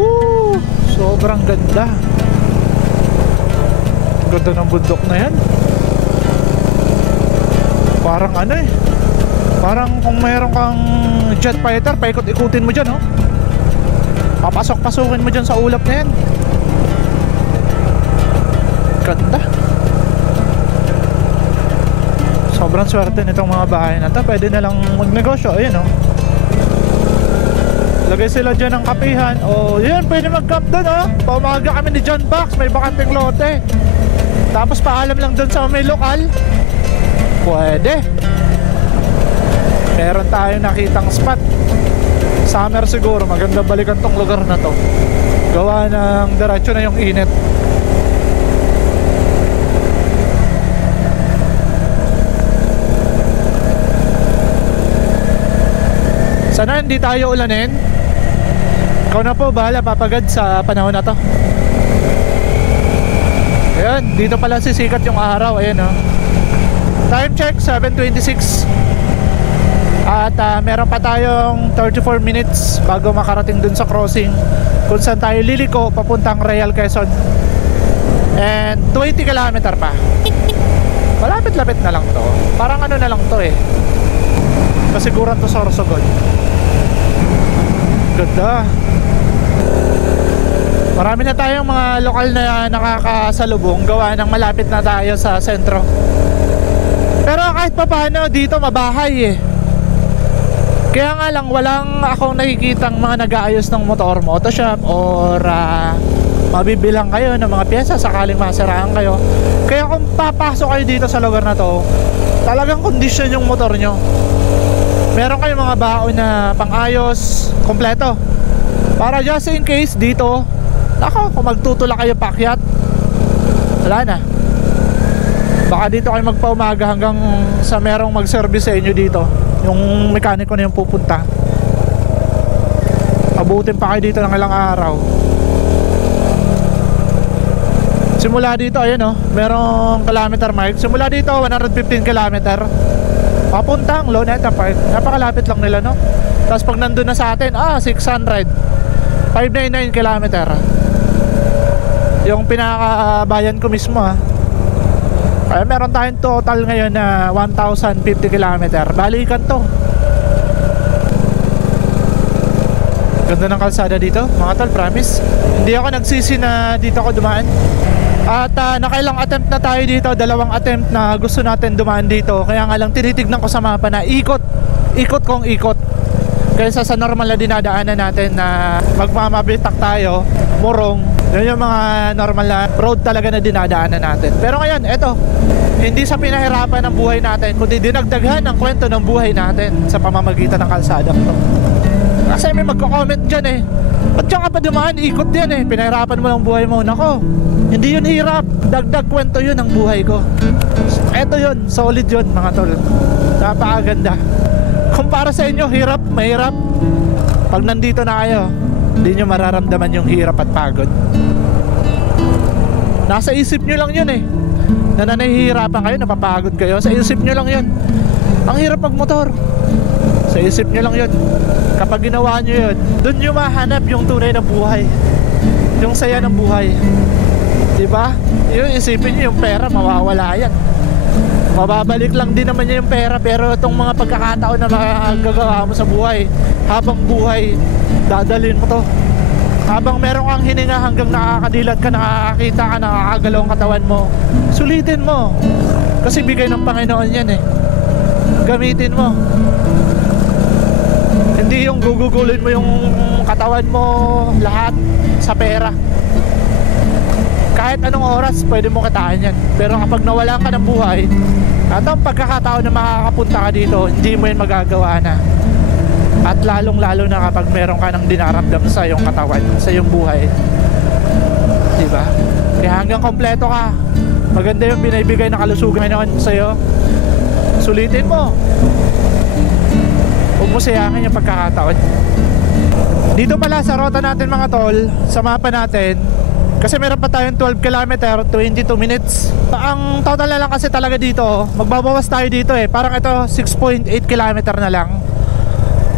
Woo! Sobrang ganda. Ganda ng bundok na yan. Parang ano eh, parang kung mayroon kang jet fighter, paikot-ikutin mo dyan, oh. Papasok-pasukin mo dyan sa ulap na yan. Ganda. Sobrang swerte nitong mga bahay na ito. Pwede na lang magnegosyo. Ayun, oh. Lagay sila dyan ng kapihan. O, yun, pwede mag-camp doon, oh. Paumaga kami ni John Box, may bakanting lote. Tapos paalam lang doon sa may lokal. Pwede. Meron tayo nakitang spot. Summer siguro, maganda balikan tong lugar na to. Gawa ng diretso na yung init. Sana hindi tayo ulanin. Ikaw na po bahala, papagad sa panahon na to. Ayan, dito pala sisikat yung araw. Ayan, oh. Time check 7:26. At meron pa tayong 34 minutes bago makarating dun sa crossing kung saan tayo liliko papuntang Real Quezon. And 20 km pa. Malapit-lapit na lang to. Parang ano na lang to eh, kasiguran to sa Sorsogon. Ganda. Marami na tayong mga lokal na nakakasalubong, gawa ng malapit na tayo sa sentro. Pero kahit pa paano dito mabahay eh. Kaya nga lang walang akong nakikitang mga nag-aayos ng motor, moto shop, or mabibilang kayo ng mga pyesa sakaling masiraan kayo. Kaya kung papasok kayo dito sa lugar na to, talagang kondisyon yung motor nyo. Meron kayong mga baon na pang-ayos kompleto, para just in case dito, nako, kung magtutulak kayo pakyat, wala na. Baka dito kayo magpaumaga hanggang sa merong mag-service sa inyo dito. Yung mekaniko na yung pupunta. Abutin pa kayo dito ng ilang araw. Simula dito, ayan o, merong kilometer mark. Simula dito, 115 kilometer papuntang Luneta Park. Napakalapit lang nila, no? Tapos pag nandun na sa atin, 600, 599 kilometer yung pinakabayan ko mismo, Kaya meron tayong total ngayon na 1,050 kilometer. Balikan to. Ganda ng kalsada dito, mga tol, promise. Hindi ako nagsisi na dito ako dumaan. At nakailang attempt na tayo dito, 2 attempt na gusto natin dumaan dito. Kaya nga lang tinitignan ko sa mapa na ikot kong ikot. Kaysa sa normal na dinadaanan natin na magmamabitak tayo, murong. Yun yung mga normal na road talaga na dinadaanan natin. Pero ngayon, eto, hindi sa pinahirapan ng buhay natin, kundi dinagdaghan ng kwento ng buhay natin sa pamamagitan ng kalsada to. Kasi may magko-comment dyan eh, ba't dyan ka pa dumaan? Ikot yan eh, pinahirapan mo lang buhay mo. Nako, hindi yun hirap, dagdag kwento yun ng buhay ko. Eto yun, solid yun mga tol. Napakaganda. Kung para sa inyo, hirap, mahirap, pag nandito na kayo, hindi nyo mararamdaman yung hirap at pagod. Nasa isip nyo lang yun eh, na nahihirapan kayo, napapagod kayo. Sa isip nyo lang yun. Ang hirap magmotor, sa isip nyo lang yun. Kapag ginawa nyo yun, dun nyo mahanap yung tunay na buhay, yung saya ng buhay. Diba? Yung isipin nyo yung pera, mawawala yan. Mababalik lang din naman niya yung pera. Pero itong mga pagkakataon na magagawa mo sa buhay, habang buhay, dadalhin mo to. Habang meron kang hininga hanggang nakakadilat ka, nakakakita ka, nakakagalaw ang katawan mo, sulitin mo. Kasi bigay ng Panginoon yan eh. Gamitin mo. Hindi yung gugugulin mo yung katawan mo lahat sa pera. Kahit anong oras pwede mo kitain yan. Pero kapag nawalan ka ng buhay, at ang pagkakataon na makakapunta ka dito, hindi mo yan magagawa na. At lalong lalo na kapag meron ka ng dinaramdam sa iyong katawan, sa iyong buhay, diba? Kaya hanggang kompleto ka, maganda yung binibigay na kalusugan noon sa iyo. Sulitin mo. Huwag mo sayangin yung pagkakataon. Dito pala sa rota natin mga tol, sa mapa natin, kasi meron pa tayong 12 km, 22 minutes. Ang total na lang kasi talaga dito, magbabawas tayo dito eh. Parang ito 6.8 km na lang.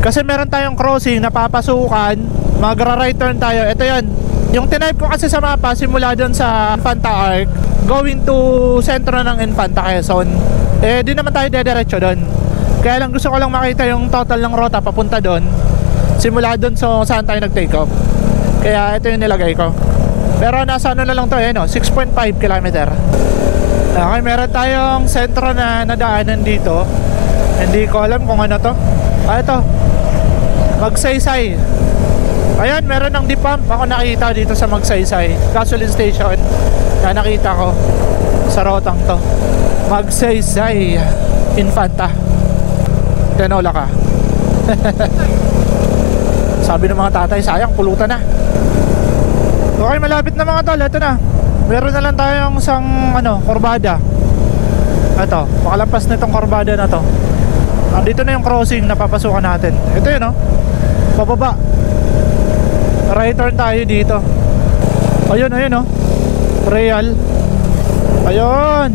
Kasi meron tayong crossing na papasukan, magra-right turn tayo. Ito yun, yung tinype ko kasi sa mapa, simula dun sa Infanta Arc, going to sentro ng Infanta Quezon. Eh di naman tayo dediretso dun. Kaya lang gusto ko lang makita yung total ng rota papunta dun, simula dun so saan tayo nag-take off. Kaya ito yung nilagay ko. Pero nasa ano na lang to eh, no? 6.5 km. Okay, meron tayong sentro na nadaanan dito. Hindi ko alam kung ano to. Ito, Magsaysay. Ayan, meron ng deep pump ako nakita dito sa Magsaysay gasoline station na nakita ko sa rotang to. Magsaysay Infanta. Tenola ka. Sabi ng mga tatay, sayang, pulutan na. Okay, malapit na mga tol. Ito na, meron na lang tayong isang kurbada. Ito, makalampas na itong kurbada na to. Andito na yung crossing na papasukan natin. Ito yun, pababa. Right turn tayo dito. Ayun, ayun, Real. Ayun.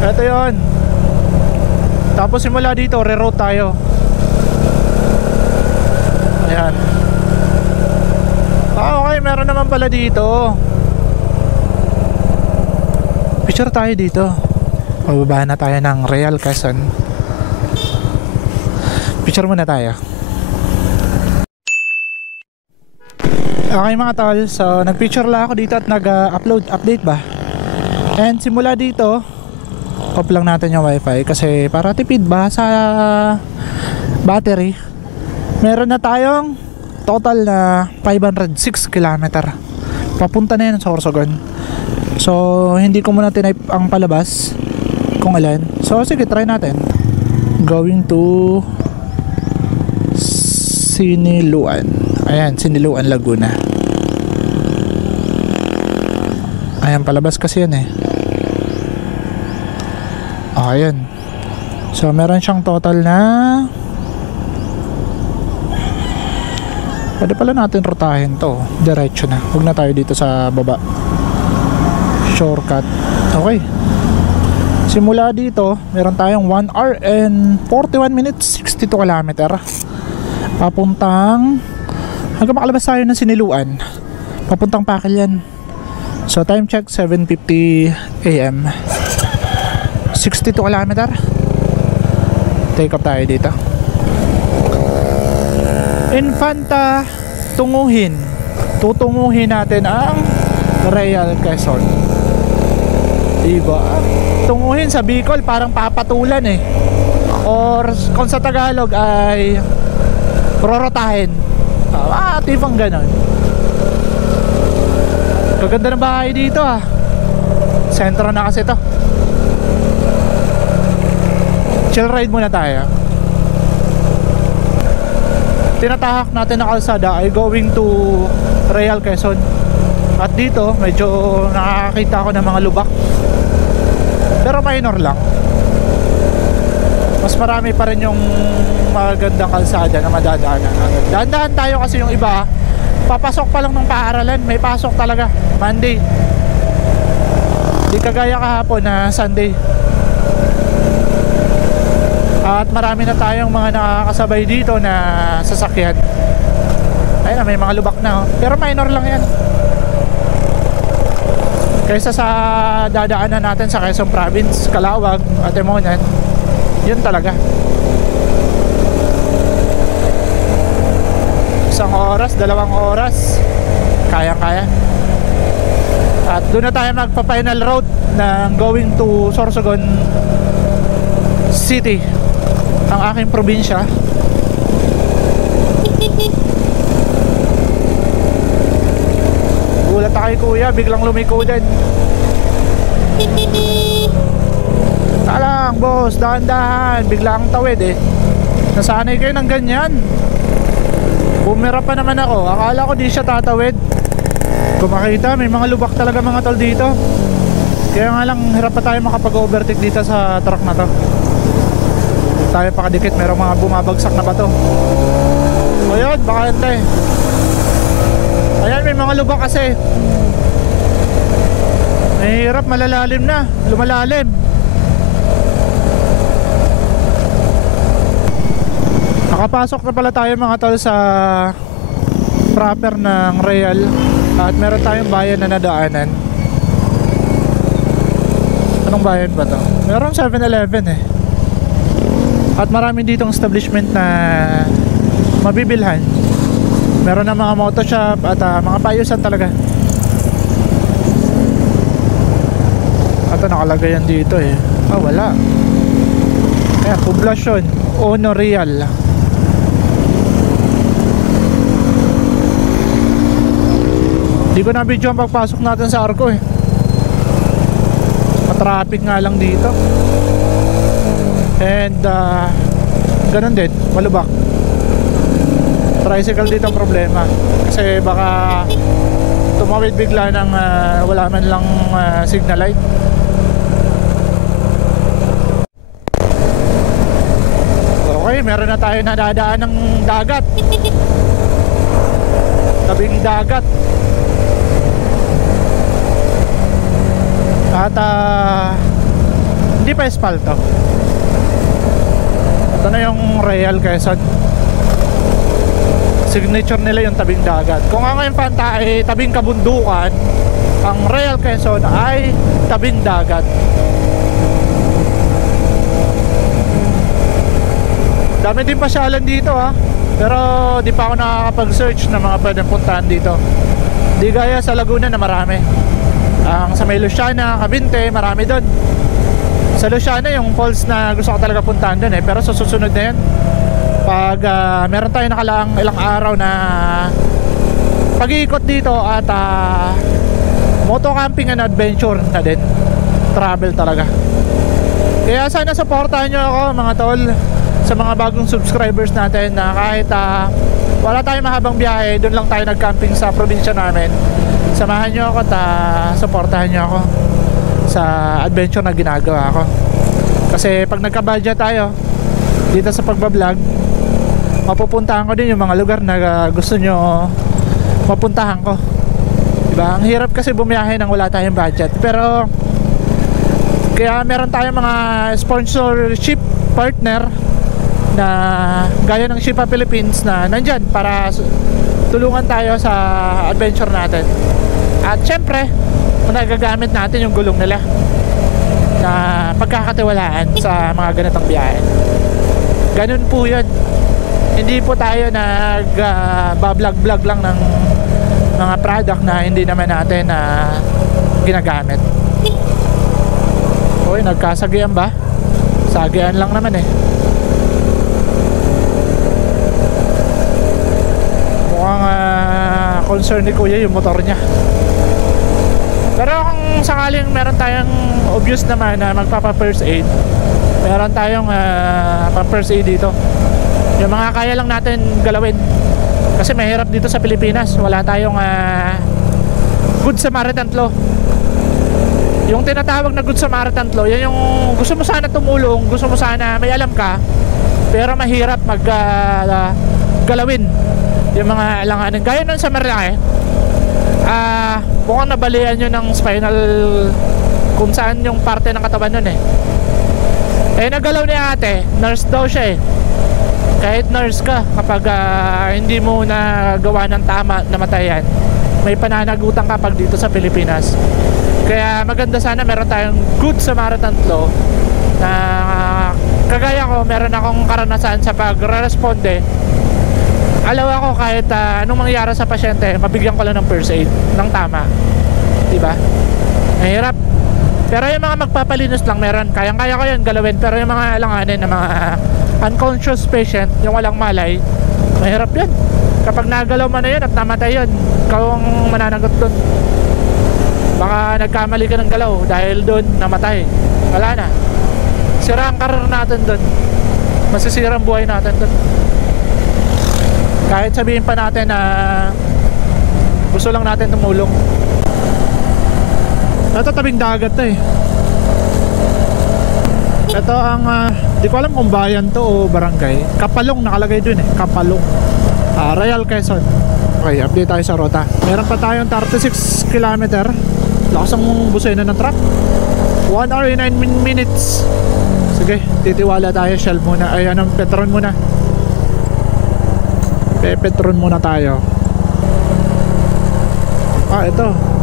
Ito yun. Tapos simula dito, reroute tayo. Ayan. Okay, meron naman pala dito. Picture tayo dito. Pababa na tayo ng Real Quezon. Picture muna tayo. Okay mga tol, so nagpicture lang ako dito at update ba. And simula dito, off lang natin yung wifi kasi para tipid ba sa battery. Meron na tayong total na 506 km papunta na yan sa Sorsogon. So hindi ko muna tinype ang palabas kung alin. So sige, try natin. Going to Siniluan. Ayan, Siniluan, Laguna. Ayan, palabas kasi yan eh. Ayan. So meron siyang total na, pwede pala natin rutahin to. Diretso na. Huwag na tayo dito sa baba. Shortcut. Okay. Simula dito, meron tayong 1 hour and 41 minutes, 62 km. Papuntang, hanggang makalabas tayo ng Siniluan. Papuntang Pakilyan. So time check 7:50 AM. 62 km. Take up tayo dito. Infanta tunguhin. Tutunguhin natin ang Real Quezon. Diba? Tunguhin sa Bicol parang papatulan eh. Or kung sa Tagalog ay rorotahin. Tipang ganon. Kaganda ng bahay dito ah. Sentro na kasi to. Chill ride muna tayo. Tinatahak natin na kalsada ay going to Real Quezon. At dito medyo nakakita ako ng mga lubak, pero minor lang. Mas marami pa rin yung magandang kalsada na madadaanan. Dahan-dahan tayo kasi yung iba papasok pa lang ng paaralan, may pasok talaga Monday. Di kagaya kahapon na Sunday. At marami na tayong mga nakakasabay dito na sasakyan. Ayun na, may mga lubak na pero minor lang yan kaysa sa dadaanan natin sa Quezon Province, Calawag at Timonan. Yun talaga. Isang oras, 2 oras, kaya-kaya. At doon na tayo magpa-final road ng going to Sorsogon City, ang aking probinsya. Gulat ako kay kuya, biglang lumiko din. Talang boss, dahan-dahan, biglang tawid eh. Nasanay kayo ng ganyan. Bumira pa naman ako, akala ko di siya tatawid. Kung makita, may mga lubak talaga mga tol dito. Kaya nga lang, hirap pa tayo makapag-overtake dito sa truck na to. Tayo pakadikit, merong mga bumabagsak na bato. O yun, baka tayo. Ayan, may mga lubak kasi. Mahirap, malalalim na, lumalalim. Nakapasok na pala tayo mga tol sa proper ng Real. At meron tayong bayan na nadaanan. Anong bayan ba to? Meron 7-Eleven eh. At marami ditong establishment na mabibilhan. Meron na mga moto shop at mga payusan talaga. At nakalagay yan dito eh. Wala. Ayan, Poblacion Ono Real. Hindi ko na-video ang pagpasok natin sa Arco eh. Matraffic nga lang dito. And ganun din, malubak. Tricycle dito ang problema. Kasi baka tumawid bigla ng wala man lang signal light. Okay, meron na tayo nadadaan ng dagat. Tabing dagat. At hindi pa espalto. Ito na yung Real Quezon. Signature nila yung tabing dagat. Kung ang Infanta ay tabing kabundukan, ang Real Quezon ay tabing dagat. Dami din pasyalan dito ha. Pero di pa ako nakakapag-search ng mga pwedeng puntahan dito. Di gaya sa Laguna na marami. Ang sa may Luciana, Cavite, marami doon. Sa Luciana yung falls na gusto ko talaga puntahan doon pero sa susunod na yun, pag meron tayo nakalaang ilang araw na pag-iikot dito at moto camping and adventure na din, travel talaga. Kaya sana supportahan nyo ako mga tol, sa mga bagong subscribers natin, na kahit wala tayong mahabang biyahe, doon lang tayo nag-camping sa probinsya namin. Samahan nyo ako at supportahan nyo ako sa adventure na ginagawa ko. Kasi pag nagka-budget tayo dito sa pagbablog, mapupuntahan ko din yung mga lugar na gusto nyo mapuntahan ko, diba? Ang hirap kasi bumiyahe nang wala tayong budget. Pero kaya meron tayong mga sponsorship partner na gaya ng Shipa Philippines na nandyan para tulungan tayo sa adventure natin. At syempre, nagagamit natin yung gulong nila na pagkakatiwalaan sa mga ganitong biyahe. Ganun po yun. Hindi po tayo nag-vlog lang ng mga product na hindi naman natin ginagamit. Uy, nagkasagian ba? Sagian lang naman Mukhang concern ni Kuya yung motor niya. Pero kung sakaling meron tayong obvious naman na magpapa-first aid, meron tayong pa-first aid dito. Yung mga kaya lang natin galawin. Kasi mahirap dito sa Pilipinas, wala tayong Good Samaritan Law. Yung tinatawag na Good Samaritan Law, yan yung gusto mo sana tumulong, gusto mo sana may alam ka, pero mahirap galawin yung mga alanganin. Gaya nun sa Marilaki, mukhang nabalian nyo ng spinal, kung saan yung parte ng katawan nun nagalaw ni ate, nurse daw siya kahit nurse ka, kapag hindi mo nagawa ng tama, namatayan, may pananagutan kapag dito sa Pilipinas. Kaya maganda sana meron tayong Good Samaritan Law na kagaya ko, meron akong karanasan sa pagre-responde. Alaw ako kahit anong mangyari sa pasyente, mabigyan ko lang ng first aid ng tama, diba? Mahirap. Pero yung mga magpapalinos lang meron, kayang-kaya ko yun galawin. Pero yung mga alanganin na mga unconscious patient, yung walang malay, mahirap yun. Kapag nagalaw man na yun at namatay yun, ikaw ang mananagot dun. Baka nagkamali ka ng galaw dahil dun namatay, wala na, sira ang karir natin dun, masisira ang buhay natin dun. Kahit sabihin pa natin na gusto lang natin tumulong. Ito tabing dagat to Ito ang di ko alam kung bayan to o barangay. Kapalong nakalagay dun Kapalong, Real Quezon. Okay, update tayo sa rota. Meron pa tayong 36 km. Lakas ang busena ng truck. 1 hour and 9 minutes. Sige, titiwala tayo. Shell muna. Ay, Petron muna. Petron muna tayo. Ito.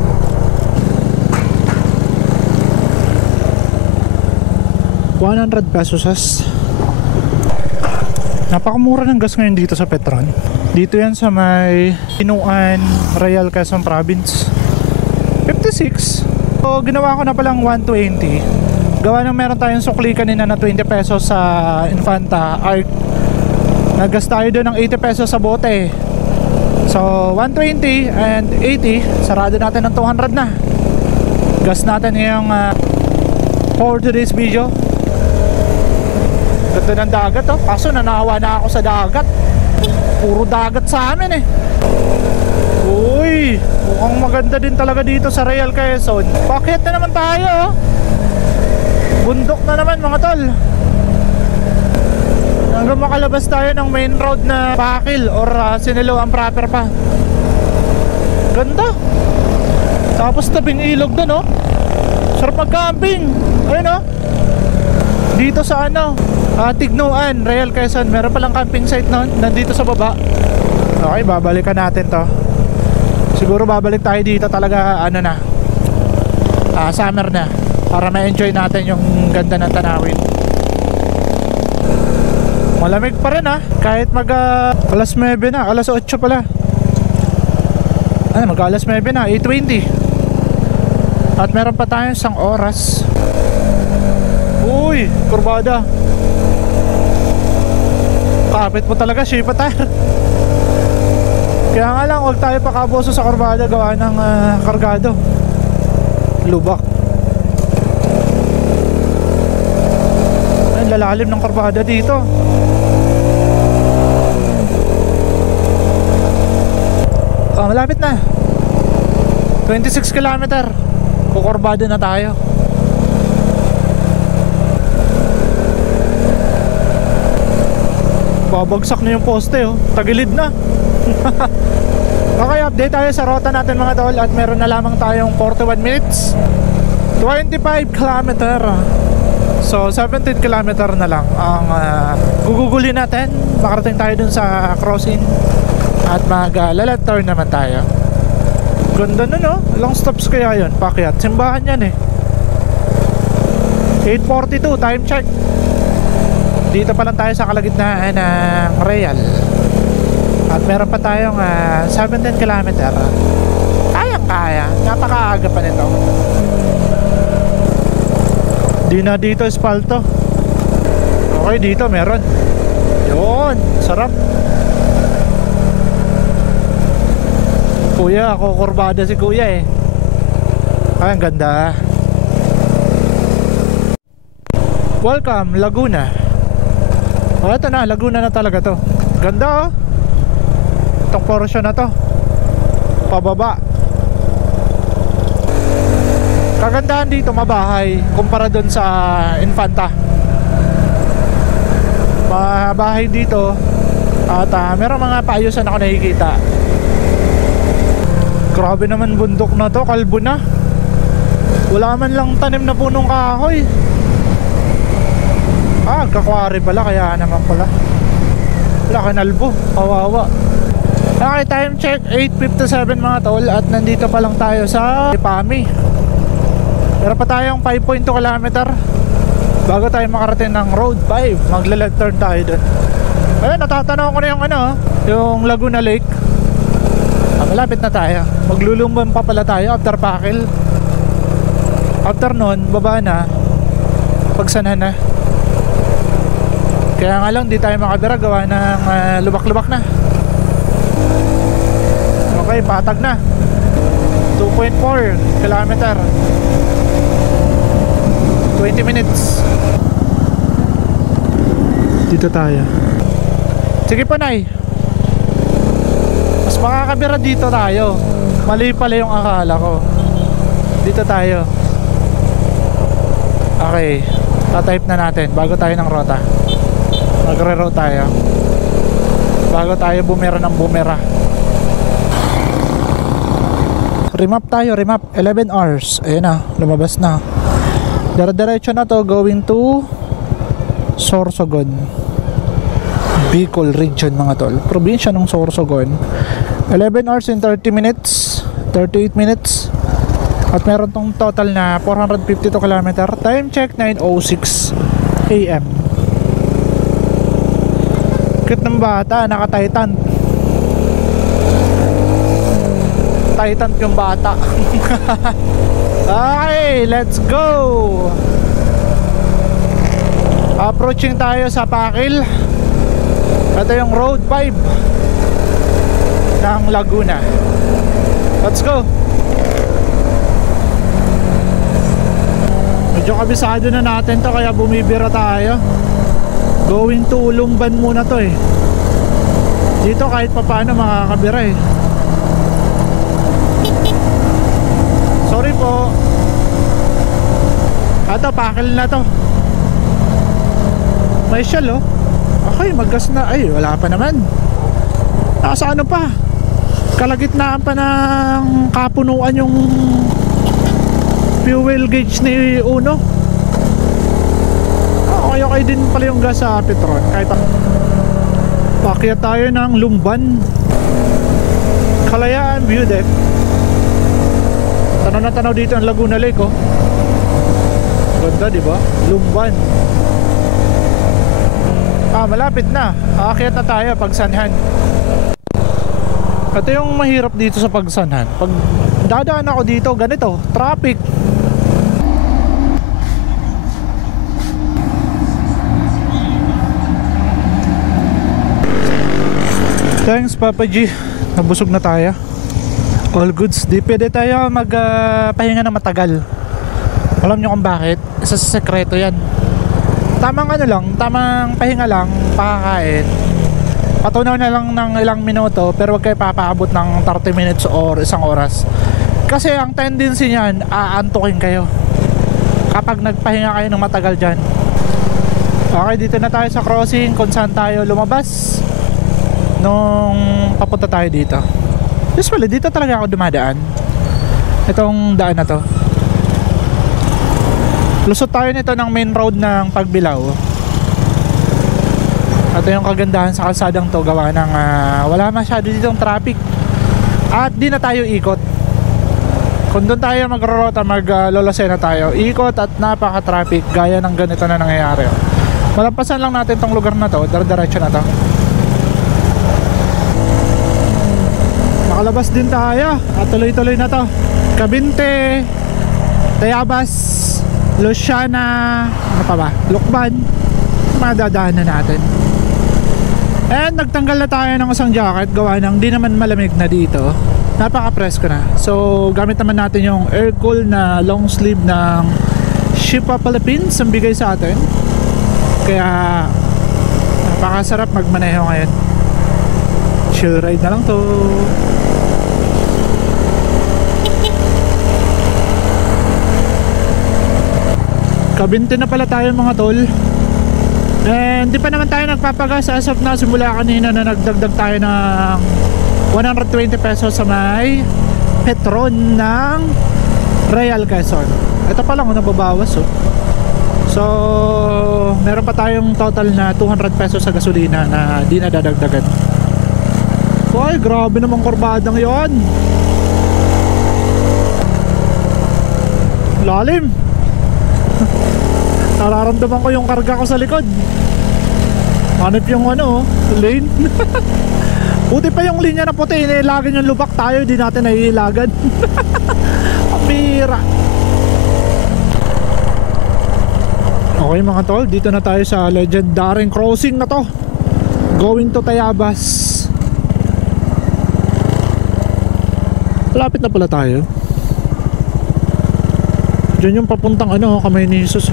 ₱100. Napakamura ng gas ngayon dito sa Petron. Dito yan sa may Inuan, Real Quezon Province. 56. So ginawa ko na palang 120. Gawa ng meron tayong sukli kanina na ₱20 sa Infanta Arc. Naggas tayo doon ng ₱80 sa bote. So 120 and 80, sarado natin ng 200 na. Gas natin ngayong for today's video. Ganda ng dagat kaso nanawa na ako sa dagat. Puro dagat sa amin Uy, mukhang maganda din talaga dito sa Real Quezon. Bakit na naman tayo bundok na naman mga tol. Hanggang makalabas tayo ng main road na Pakil or Sinilo ang proper pa. Ganda. Tapos tabing ilog dun sarap mag-camping. Ayun dito sa Tignuan, Real Quezon, meron palang camping site nandito sa baba. Okay, babalikan natin to. Siguro babalik tayo dito talaga summer na, para ma-enjoy natin yung ganda ng tanawin. Malamig pa rin kahit mag alas 9 na, alas 8 pala. Mag alas 9 na, 8:20. At meron pa tayong isang oras. Uy, kurbada. Kapit mo talaga, shipa tayo. Kaya nga lang, huwag tayo pakaboso sa kurbada, gawa ng kargado. Lubak. Ay, lalalim ng kurbada dito. Malapit na. 26 kilometer. Kukurbada na tayo. Babagsak na yung poste tagilid na. Okay, update tayo sa rota natin mga tol. At meron na lamang tayong 41 minutes, 25 kilometer. So 17 kilometer na lang ang gugugulin natin. Makarating tayo dun sa crossing. At mag-left turn naman tayo. Ganda nun Long stops kaya yun. Pakyat, simbahan yan 8:42 time check. Dito pa lang tayo sa kalagitnaan ng Real. At meron pa tayong 17 kilometer. Kayang-kaya. Napakaaga pa nito. Di na dito espalto. Okay, dito meron. Yun, sarap. Kuya, ako kurbada si kuya Ay, ang ganda. Welcome, Laguna. Ito na, Laguna na talaga to. Ganda itong portion na to. Pababa. Kagandahan dito, mabahay kumpara dun sa Infanta. Mabahay dito. At meron mga paayusan ako nakikita. Grabe naman bundok na to, kalbo na. Wala man lang tanim na punong kahoy. Kakwari pala, kaya naman pala. Wala kanalbo, kawawa. Okay, time check 8:57 mga tol. At nandito pa lang tayo sa Ipami. Meron pa tayong 5.2 kilometer bago tayo makarating ng road 5. Magla-left turn tayo dun. Ayun, natatanaw ko na yung yung Laguna Lake. Malapit na tayo. Maglulumban pa pala tayo after Pakil. After nun, baba na. Pagsanan na. Kaya nga lang di tayo makabira, gawa ng lubak-lubak na. Okay, patag na. 2.4 kilometer, 20 minutes. Dito tayo. Sige pa, Nay. Mas makakabira dito tayo. Mali pala yung akala ko. Dito tayo. Okay, tatype na natin bago tayo ng rota. Magre-route tayo bago tayo bumera ng bumera. Remap tayo, remap. 11 hours. Ayun na, lumabas na. Dire-diretso na to, going to Sorsogon, Bicol region mga tol. Probinsya ng Sorsogon. 11 hours and 30 minutes, 38 minutes. At meron tong total na 452 km. Time check 9:06 AM. Cute ng bata, naka-Titan. Titan yung bata. Okay, let's go. Approaching tayo sa Pakil. Ito yung road 5 ng Laguna. Let's go. Medyo kabisado na natin to, kaya bumibira tayo. Going to Lumban muna to Dito kahit pa paano makakabira Sorry po. Ito, Pakil na to. May shell Okay, maggas na. Ay, wala pa naman. Nasa ano pa, kalagitnaan pa ng kapunuan yung fuel gauge ni Uno. Okay din pala yung gas sa Petron. Kahit pakyat tayo ng Lumban, Kalayaan View Deck. Tanaw na tanaw dito ang Laguna Lake Ganda, diba? Lumban. Malapit na. Aakyat na tayo Pagsanhan. Ito yung mahirap dito sa Pagsanhan. Pag dadaan ako dito, ganito, traffic. Thanks Papa G. Nabusog na tayo. All goods. Di pwede tayo magpahinga na matagal. Alam nyo kung bakit? Isa sa sekreto yan. Tamang tamang pahinga lang, pakakain. Patunaw na lang ng ilang minuto, pero wag kayo papaabot ng 30 minutes or isang oras. Kasi ang tendency niyan, aantukin kayo kapag nagpahinga kayo ng matagal dyan. Okay, dito na tayo sa crossing kung saan tayo lumabas nung papunta tayo dito. Usually dito talaga ako dumadaan. Itong daan na to. Lusot tayo nito ng main road ng Pagbilao. Ito yung kagandahan sa kalsadang to, gawa ng wala masyado ditong traffic. At di na tayo ikot. Kung doon tayo magro-rota, maglolosena tayo, ikot at napaka-traffic gaya ng ganito na nangyayari. Malampasan lang natin tong lugar na to, diretso na to. Nakalabas din tayo at tuloy-tuloy na to. Cabinte, Tayabas, Luciana, ano pa ba? Lukban. Madadaan na natin. And nagtanggal na tayo ng isang jacket, gawa ng di naman malamig na dito. Napaka-presko na. So gamit naman natin yung air cool na long sleeve ng Shipa Philippines ang bigay sa atin. Kaya napakasarap magmaneho ngayon. Chill ride na lang to. Kabinte na pala tayo mga tol. And di pa naman tayo nagpapagas as of now, simula kanina na nagdagdag tayo ng 120 pesos sa may Petron ng Real Quezon. Ito pa lang nababawas oh. So meron pa tayong total na 200 pesos sa gasolina na di na dadagdagan. Ay grabe namang kurbadang yon. Lalim. Nararamdaman ko yung karga ko sa likod. Hanip yung lane. Buti pa yung linya na puti, inilagan yung lubak, tayo di natin naiilagan. Pambira. Okay mga tol, dito na tayo sa legendary crossing na to, going to Tayabas. Lapit na pala tayo. Diyan yung papuntang Kamay ni Jesus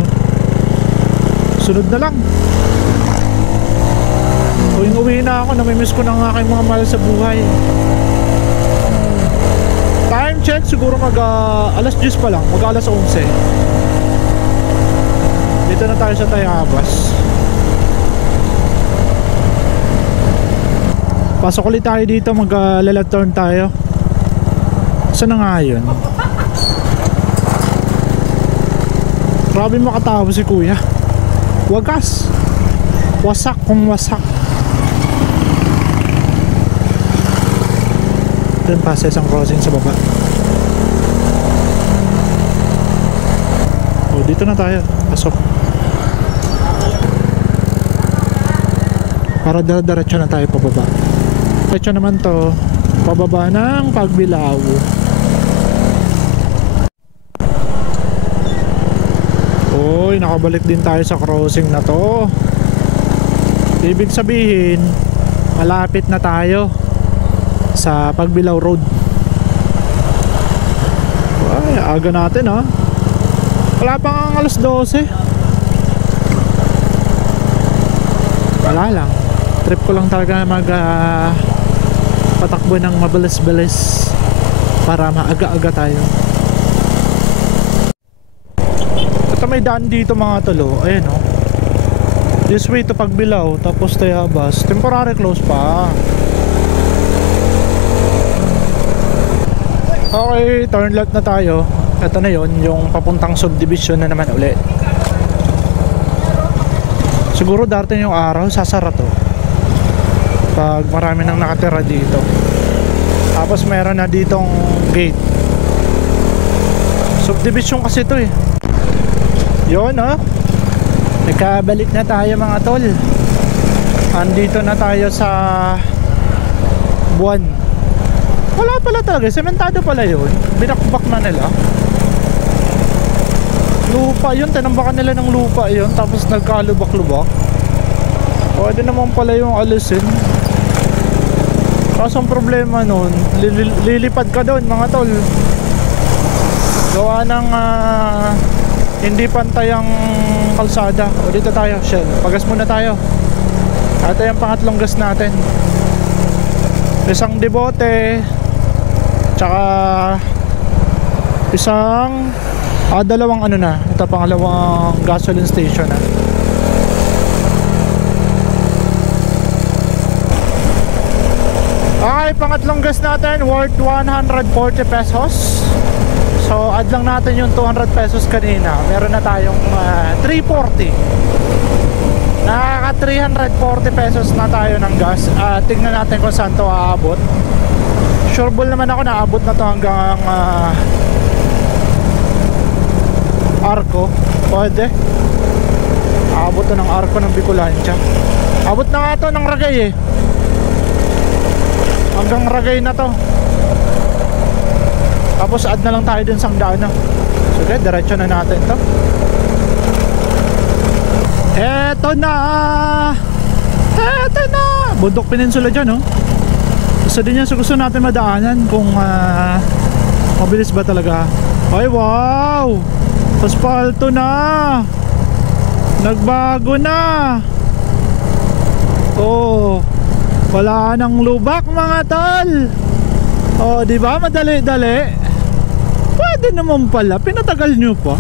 Sunod na lang. Uwi na ako, namimiss ko ng aking mga mahal sa buhay. Time check, siguro alas 10 pa lang, alas 11. Dito na tayo sa Tayabas. Pasok ulit tayo dito, mag-left turn tayo. Saan na nga yun? Grabe makatawa si kuya. Wagas. Wasak kung wasak. Doon pa sa isang crossing sa baba. Dito na tayo. Pasok. Para diretso na tayo pababa. Diretso naman to pababa ng Pagbilao. Nakabalik din tayo sa crossing na to. Ibig sabihin malapit na tayo sa Pagbilao Road. Ay, aga natin wala pang alas 12. Wala lang, trip ko lang talaga patakbo ng mabilis-bilis para maaga-aga tayo. May daan dito mga tolo. Ayan this way to Pagbilao, tapos Tayabas. Temporary close pa. Okay, turn left na tayo. Ito na yon, yung papuntang subdivision na naman ulit. Siguro darating yung araw, sasara to pag marami nang nakatira dito. Tapos meron na ditong gate. Subdivision kasi to yun nagkabalik na tayo mga tol. Andito na tayo sa Buwan. Wala pala talaga, sementado pala yun. Binakbak na nila. Lupa yun, tinambakan nila ng lupa yun. Tapos nagkalubak-lubak. Pwede naman pala yung alisin. Kaso ang problema nun, lilipad ka doon mga tol. Gawa ng hindi pantay ang kalsada. O dito tayo, Shell. Pagas muna tayo. Ito yung pangatlong gas natin. Isang debote, tsaka isang dalawang ano na. Ito pangalawang gasoline station na. Okay, pangatlong gas natin worth 140 pesos. So add lang natin yung 200 pesos kanina. Meron na tayong 340. Nakaka 340 pesos na tayo ng gas. Tignan natin kung saan to aabot. Sureball naman ako na aabot na to hanggang Arco. Pwede. Aabot to ng Arco ng Bicolandia. Abot na nga to ng Ragay eh. Hanggang Ragay na to. Tapos add na lang tayo dun sang daan na. Sige, diretso na natin to. Eto na! Eto na! Bundok Peninsula dyan, oh. Isa din yan sa gusto natin madaanan kung mabilis ba talaga. Ay, wow! Aspalto na! Nagbago na! Oh, wala nang lubak mga tol! Oh, di ba? Madali-dali. Pwede naman pala. Pinatagal nyo pa.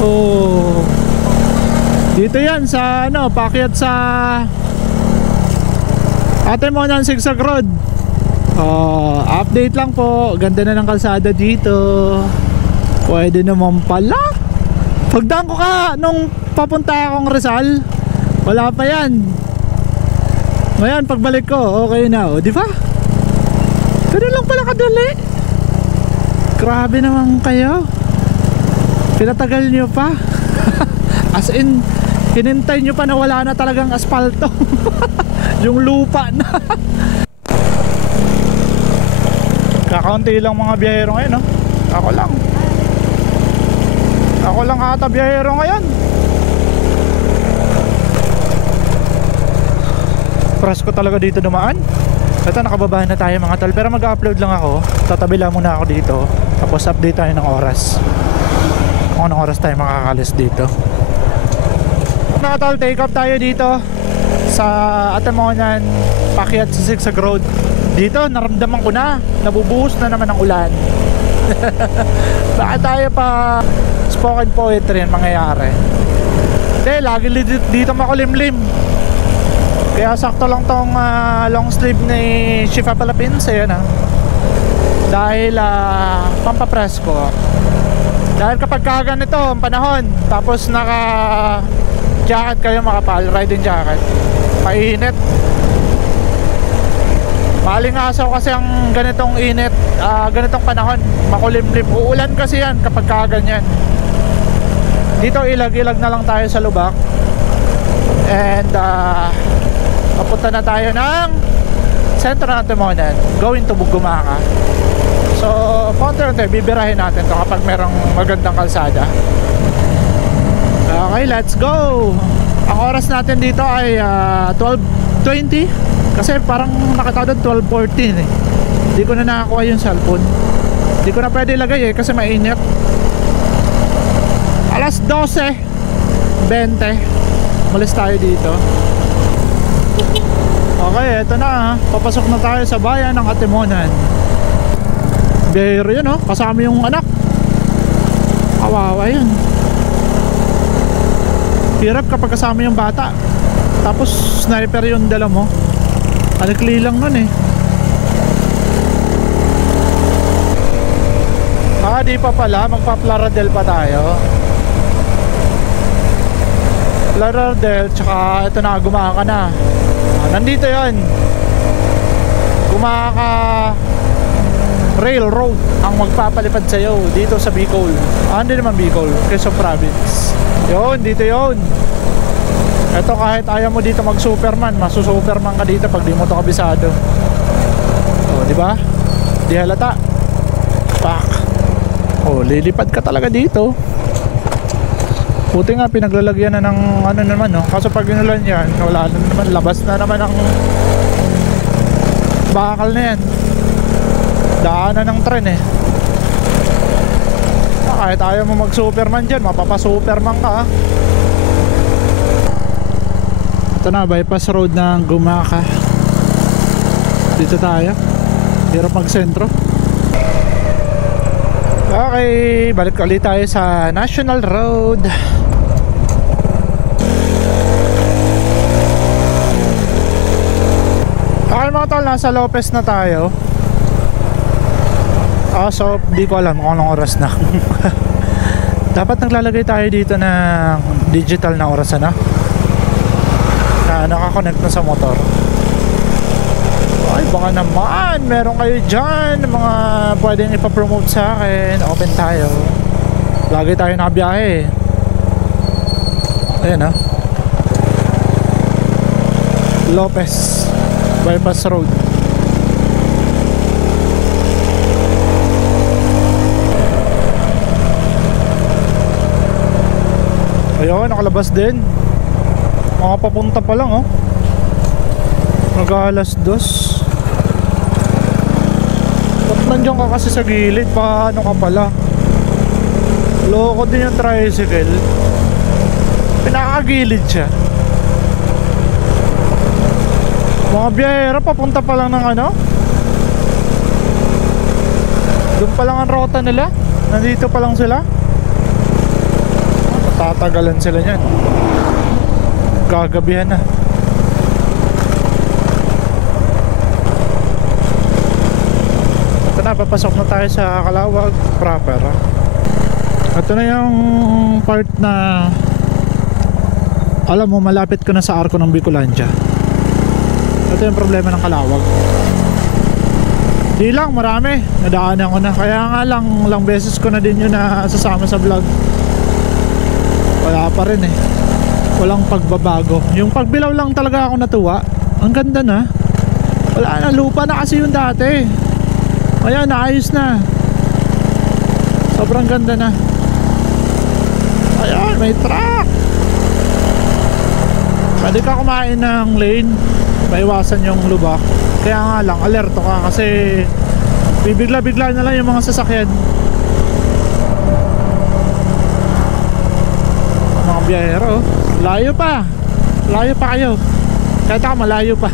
Oh. Dito yan sa ano, paakyat sa Atemonan Sigsag Road. Update lang po. Ganda na ng kalsada dito. Pwede naman pala. Pagdaan ko ka nung papunta akong Rizal, wala pa yan. Ngayon pagbalik ko, okay na. O, di ba? Ganun lang pala kadali. Grabe naman kayo. Pinatagal nyo pa. As in, hinintay nyo pa na wala na talagang asfalto. Yung lupa na. Kakaunti lang mga biyahero ngayon, no? Ako lang. Ako lang ata biyahero ngayon. Presko talaga dito dumaan. Ito, nakababahan na tayo mga tol. Pero mag-upload lang ako. Tatabi lang muna ako dito. Tapos update tayo ng oras. Kung anong oras tayo makakalis dito. Mga tol, take off tayo dito sa Atemonan, paakyat sa Sigsag Road. Dito, naramdaman ko na nabubuhos na naman ang ulan. Baka tayo pa spoken poetry ang mangyayari. Hindi, lagi dito makulimlim. Kaya sakto lang tong long sleeve ni Shifa Palapins. Ayan ah. Dahil pampapresko. Dahil kapag kaganito ang panahon, tapos naka jacket kayo, makapal, riding jacket, mainit. Malingasaw kasi ang ganitong init, ganitong panahon, makulimlim. Uulan kasi yan kapag kaganyan. Dito ilag-ilag na lang tayo sa lubak. And papunta na tayo ng sentro ng Atemonan, going to Bugumaka. So konti-konti bibirahin natin to kapag merong magandang kalsada. Okay, let's go. Ang oras natin dito ay 12:20. Kasi parang nakatawag 12:14 eh. Hindi ko na nakakuha yung cellphone. Hindi ko na pwede ilagay eh kasi mainit. Alas 12:20. Malis tayo dito. Okay, eto na. Papasok na tayo sa bayan ng Atemonan. Biyahero yun, oh. Kasama yung anak. Kawawa yun. Hirap kapag kasama yung bata. Tapos sniper yung dala mo. Alikli lang nun eh. Di pa pala. Magpa-Plaradel pa tayo. Plaradel. Tsaka ito na, Gumaka na. Nandito yun. Gumaka Railroad ang magpapalipad sa'yo dito sa Bicol. Hindi naman Bicol, Quezon Province. Yun, dito yun. Ito kahit ayaw mo dito mag Superman, masusuperman ka dito pag di mo to kabisado. Oh, di ba? Di halata. Pak. Oh, lilipad ka talaga dito. Buti nga pinaglalagyan na ng ano naman, no? Kaso pag inulan yan, wala na naman, labas na naman ang bakal na yan. Daanan ng tren eh. Kahit ayaw mo mag Superman dyan, mapapa-Superman ka. Ito na, bypass road ng Gumaka. Dito tayo. Hirap mag-sentro. Okay, balik ulit tayo sa National Road. Okay mga tol, nasa Lopez na tayo. So di ko alam kung anong oras na. Dapat naglalagay tayo dito ng digital na orasan na nakakonect na sa motor. Ay baka naman meron kayo dyan mga pwedeng ipapromote sa akin. Open tayo. Lagi tayo nakabiyahe. Ayan Lopez Bypass Road. Ayun, nakalabas din. Mga papunta pa lang Mag-alas 2. Ba't nandiyan ka kasi sa gilid? Paano ka pala? Loko din yung tricycle. Pinakagilid siya. Mga biyahera papunta pa lang ng doon pa lang ang rota nila. Nandito pa lang sila. Tatagalan sila niyan. Gagabihan na. Ito na, papasok na tayo sa Calawag proper. Ito na yung part na alam mo, malapit ko na sa arko ng Bicolandia. Ito yung problema ng Calawag. Di lang, marami. Nadaanan ko na. Kaya nga lang beses ko na din yun na sasama sa vlog. Wala pa rin walang pagbabago. Yung pagbilaw lang talaga ako natuwa. Ang ganda na. Wala na, lupa na kasi yung dati. Ayan, naayos na. Sobrang ganda na. Ayan, may truck. Pwede ka kumain ng lane, maiwasan yung lubak. Kaya nga lang, alerto ka kasi bibigla-bigla na lang yung mga sasakyan. Mga biyahero, layo pa kayo. Kahit ako malayo pa.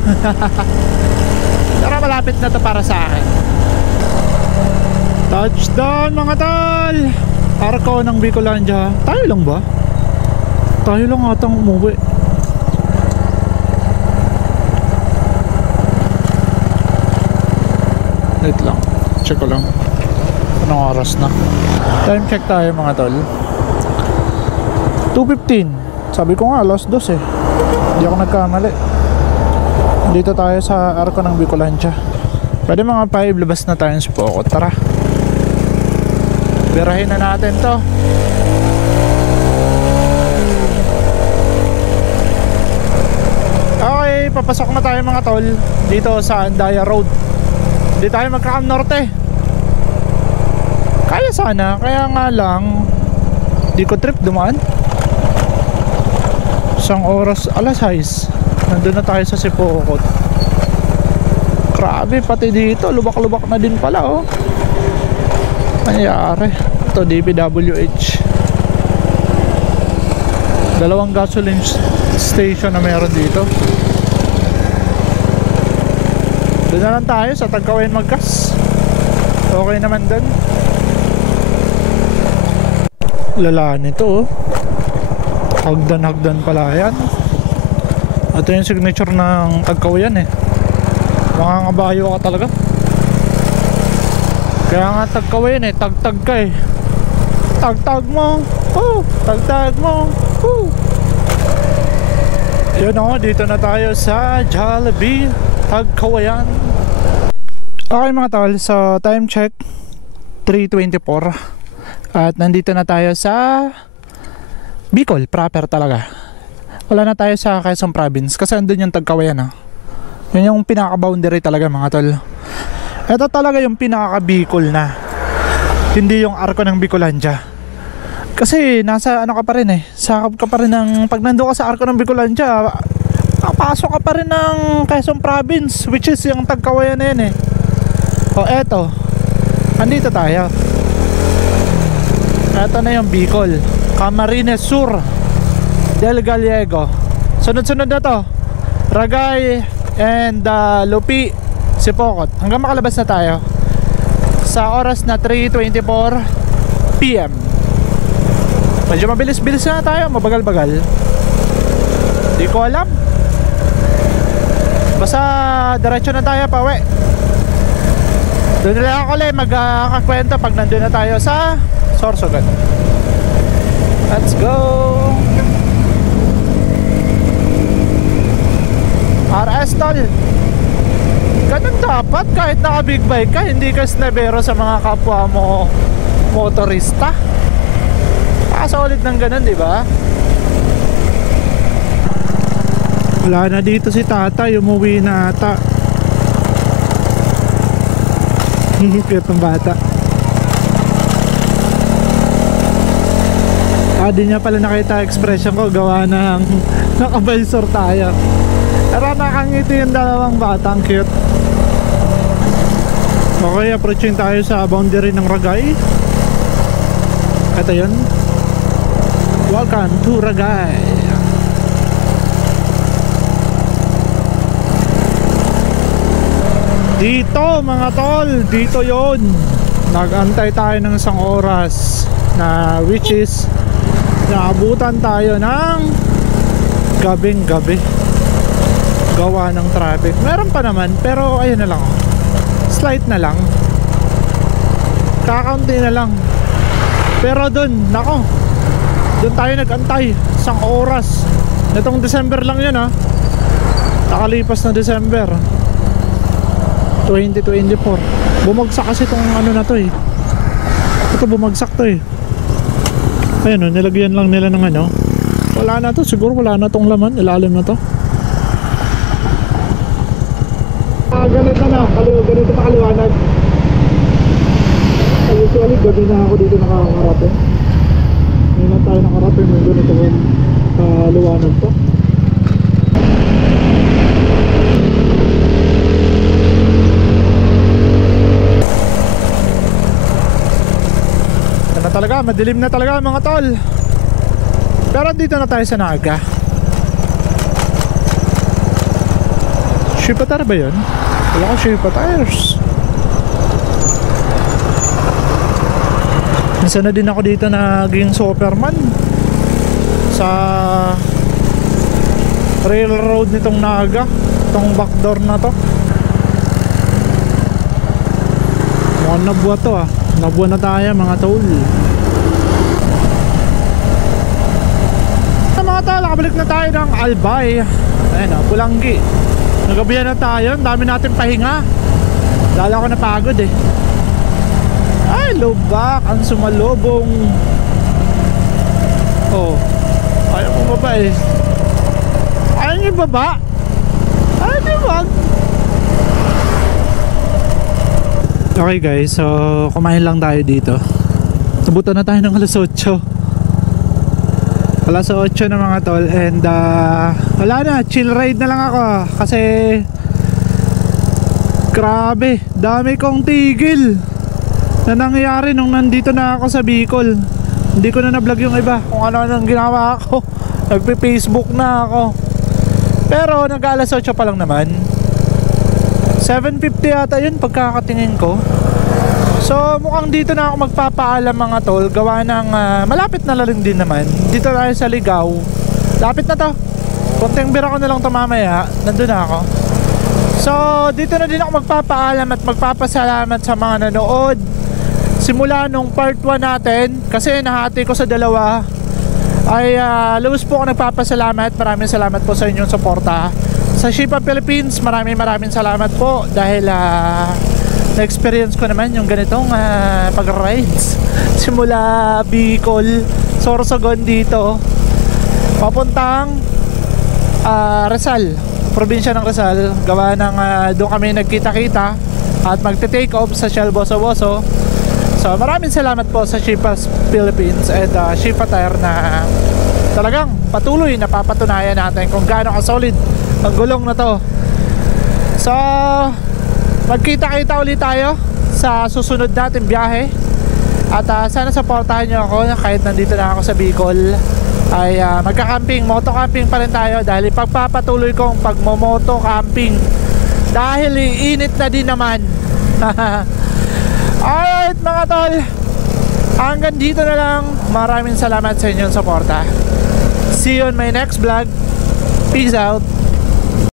Pero malapit na to para sa akin. Touchdown mga tol! Arko ng Bicolandia. Tayo lang ba? Tayo lang atang umuwi. Wait lang, check ko lang anong oras na. Time check tayo mga tol. 2:15. Sabi ko nga alas 2 Hindi ako nagkamali. Dito tayo sa arko ng Bicolandia. Pwede mga 5 labas na tayo sa Poco. Tara, birahin na natin to. Okay, papasok na tayo mga tol dito sa Andaya Road. Hindi tayo magkakam norte. Kaya sana, kaya nga lang di ko trip dumaan. Isang oras, alas 6 nandun na tayo sa Sipokot. Grabe, pati dito lubak-lubak na din pala nangyari. Ito DPWH. Dalawang gasoline station na meron dito. Doon na lang tayo sa Tagkawayan mag-gas. Okay naman doon. Lala nito hagdan pala yan. Ito yung signature ng Tagkawayan Mangangabayo ka talaga. Kaya nga Tagkawayan tagtag ka tagtag mo. Tagtag mo. Yun dito na tayo sa Jollibee Tagkawayan. Okay mga tol, so time check 3:24 at nandito na tayo sa Bicol proper talaga. Wala na tayo sa Quezon Province kasi andun yung Tagkawayan Yun yung pinaka-boundary talaga mga tol. Ito talaga yung pinaka-Bicol na. Hindi yung arko ng Bicolandia. Kasi nasa ano ka pa rin sakop ka pa rin ng, pag nandun ka sa arko ng Bicolandia, pasok ka pa rin ng Quezon Province, which is yung Tagkawayan na yun O eto, andito tayo. Eto na yung Bicol, Camarines Sur, Del Gallego. Sunod-sunod na to, Ragay and Lupi, Sipokot. Hanggang makalabas na tayo sa oras na 3:24 PM. Medyo mabilis-bilis na tayo, mabagal-bagal. Di ko alam. Basta diretso na tayo pauwi. Doon na lang ako magkakakwento pag nandun na tayo sa Sorsogon. Let's go! RS tol. Ganun dapat kahit naka big bike ka, hindi ka snebero sa mga kapwa mo motorista. Solid ng ganun, di ba? Wala na dito si tatay, umuwi na ata. Cute ng bata. Di niya pala nakita expression ko, gawa ng nakabaysor tayo. Pero nakangiti yung dalawang bata, ang cute. Okay, approaching tayo sa boundary ng Ragay. Ito yun. Welcome to Ragay. Dito mga tol, dito yon. Nag-antay tayo ng isang oras na which is naabutan tayo ng gabing gabi. Gawa ng traffic. Meron pa naman pero ayun na lang. Slight na lang. Kakaunti na lang. Pero dun, nako, doon tayo nag-antay isang oras. Itong December lang yun nakalipas na December 2024. Bumagsak kasi itong ano na to ito bumagsak to ayun nilagyan lang nila ng ano. Wala na to, siguro wala na tong laman, ilalim na to. Ganito na, ganito pa kaliwanag. Usually gabi na ako dito nakakarap ngayon lang tayo nakarap yung ganito kaliwanag to. Na talaga, madilim na talaga mga tol. Pero dito na tayo sa Naga. Shipatar ba yun? Wala ko Shipatars. Minsan na din ako dito naging Superman sa railroad nitong Naga, itong backdoor na to. Mukhang nabuwa to nabuwa na tayo mga tol. Mga tol, nakabalik na tayo ng Albay. Ayan Pulanggi. Nagabihan na tayo, dami natin pahinga. Lala ko napagod Ay, lubak, ang sumalubong. Ayaw mo baba Ayaw niyo baba? Ayaw niyo wag. Okay guys, so kumain lang tayo dito. Nabutan na tayo ng alas 8. Alas 8 na mga tol. And wala na, chill ride na lang ako. Kasi grabe, dami kong tigil na nangyayari nung nandito na ako sa Bicol. Hindi ko na na-vlog yung iba kung ano-ano ginawa ako. Nagpe-Facebook na ako. Pero nag-alas 8 pa lang naman. 7:50 yata yun pagkakatingin ko. So mukhang dito na ako magpapaalam mga tol. Gawa ng malapit na lang din naman. Dito tayo sa Ligaw. Lapit na to. Konting bira ko na lang to mamaya. Nandun na ako. So dito na din ako magpapaalam at magpapasalamat sa mga nanood simula nung part 1 natin. Kasi nahati ko sa dalawa. Ay lubos po ako nagpapasalamat. Maraming salamat po sa inyong suporta sa Shipa Philippines. Maraming salamat po. Dahil na-experience ko naman yung ganitong pag-rides simula Bicol, Sorsogon dito papuntang Rizal, probinsya ng Rizal. Gawa ng doon kami nagkita-kita at magte-take off sa Shell Boso-Boso. So maraming salamat po sa Shipas Philippines and Shipater na talagang patuloy na papatunayan natin kung gaano ka-solid ang gulong na to. So magkita-kita ulit tayo sa susunod natin biyahe. At sana supportahan nyo ako kahit nandito na ako sa Bicol. Ay magka-camping, moto-camping pa rin tayo dahil pagpapatuloy kong pagmo-moto-camping dahil iinit na din naman. Alright mga tol, hanggang dito na lang. Maraming salamat sa inyong suporta. See you on my next vlog. Peace out.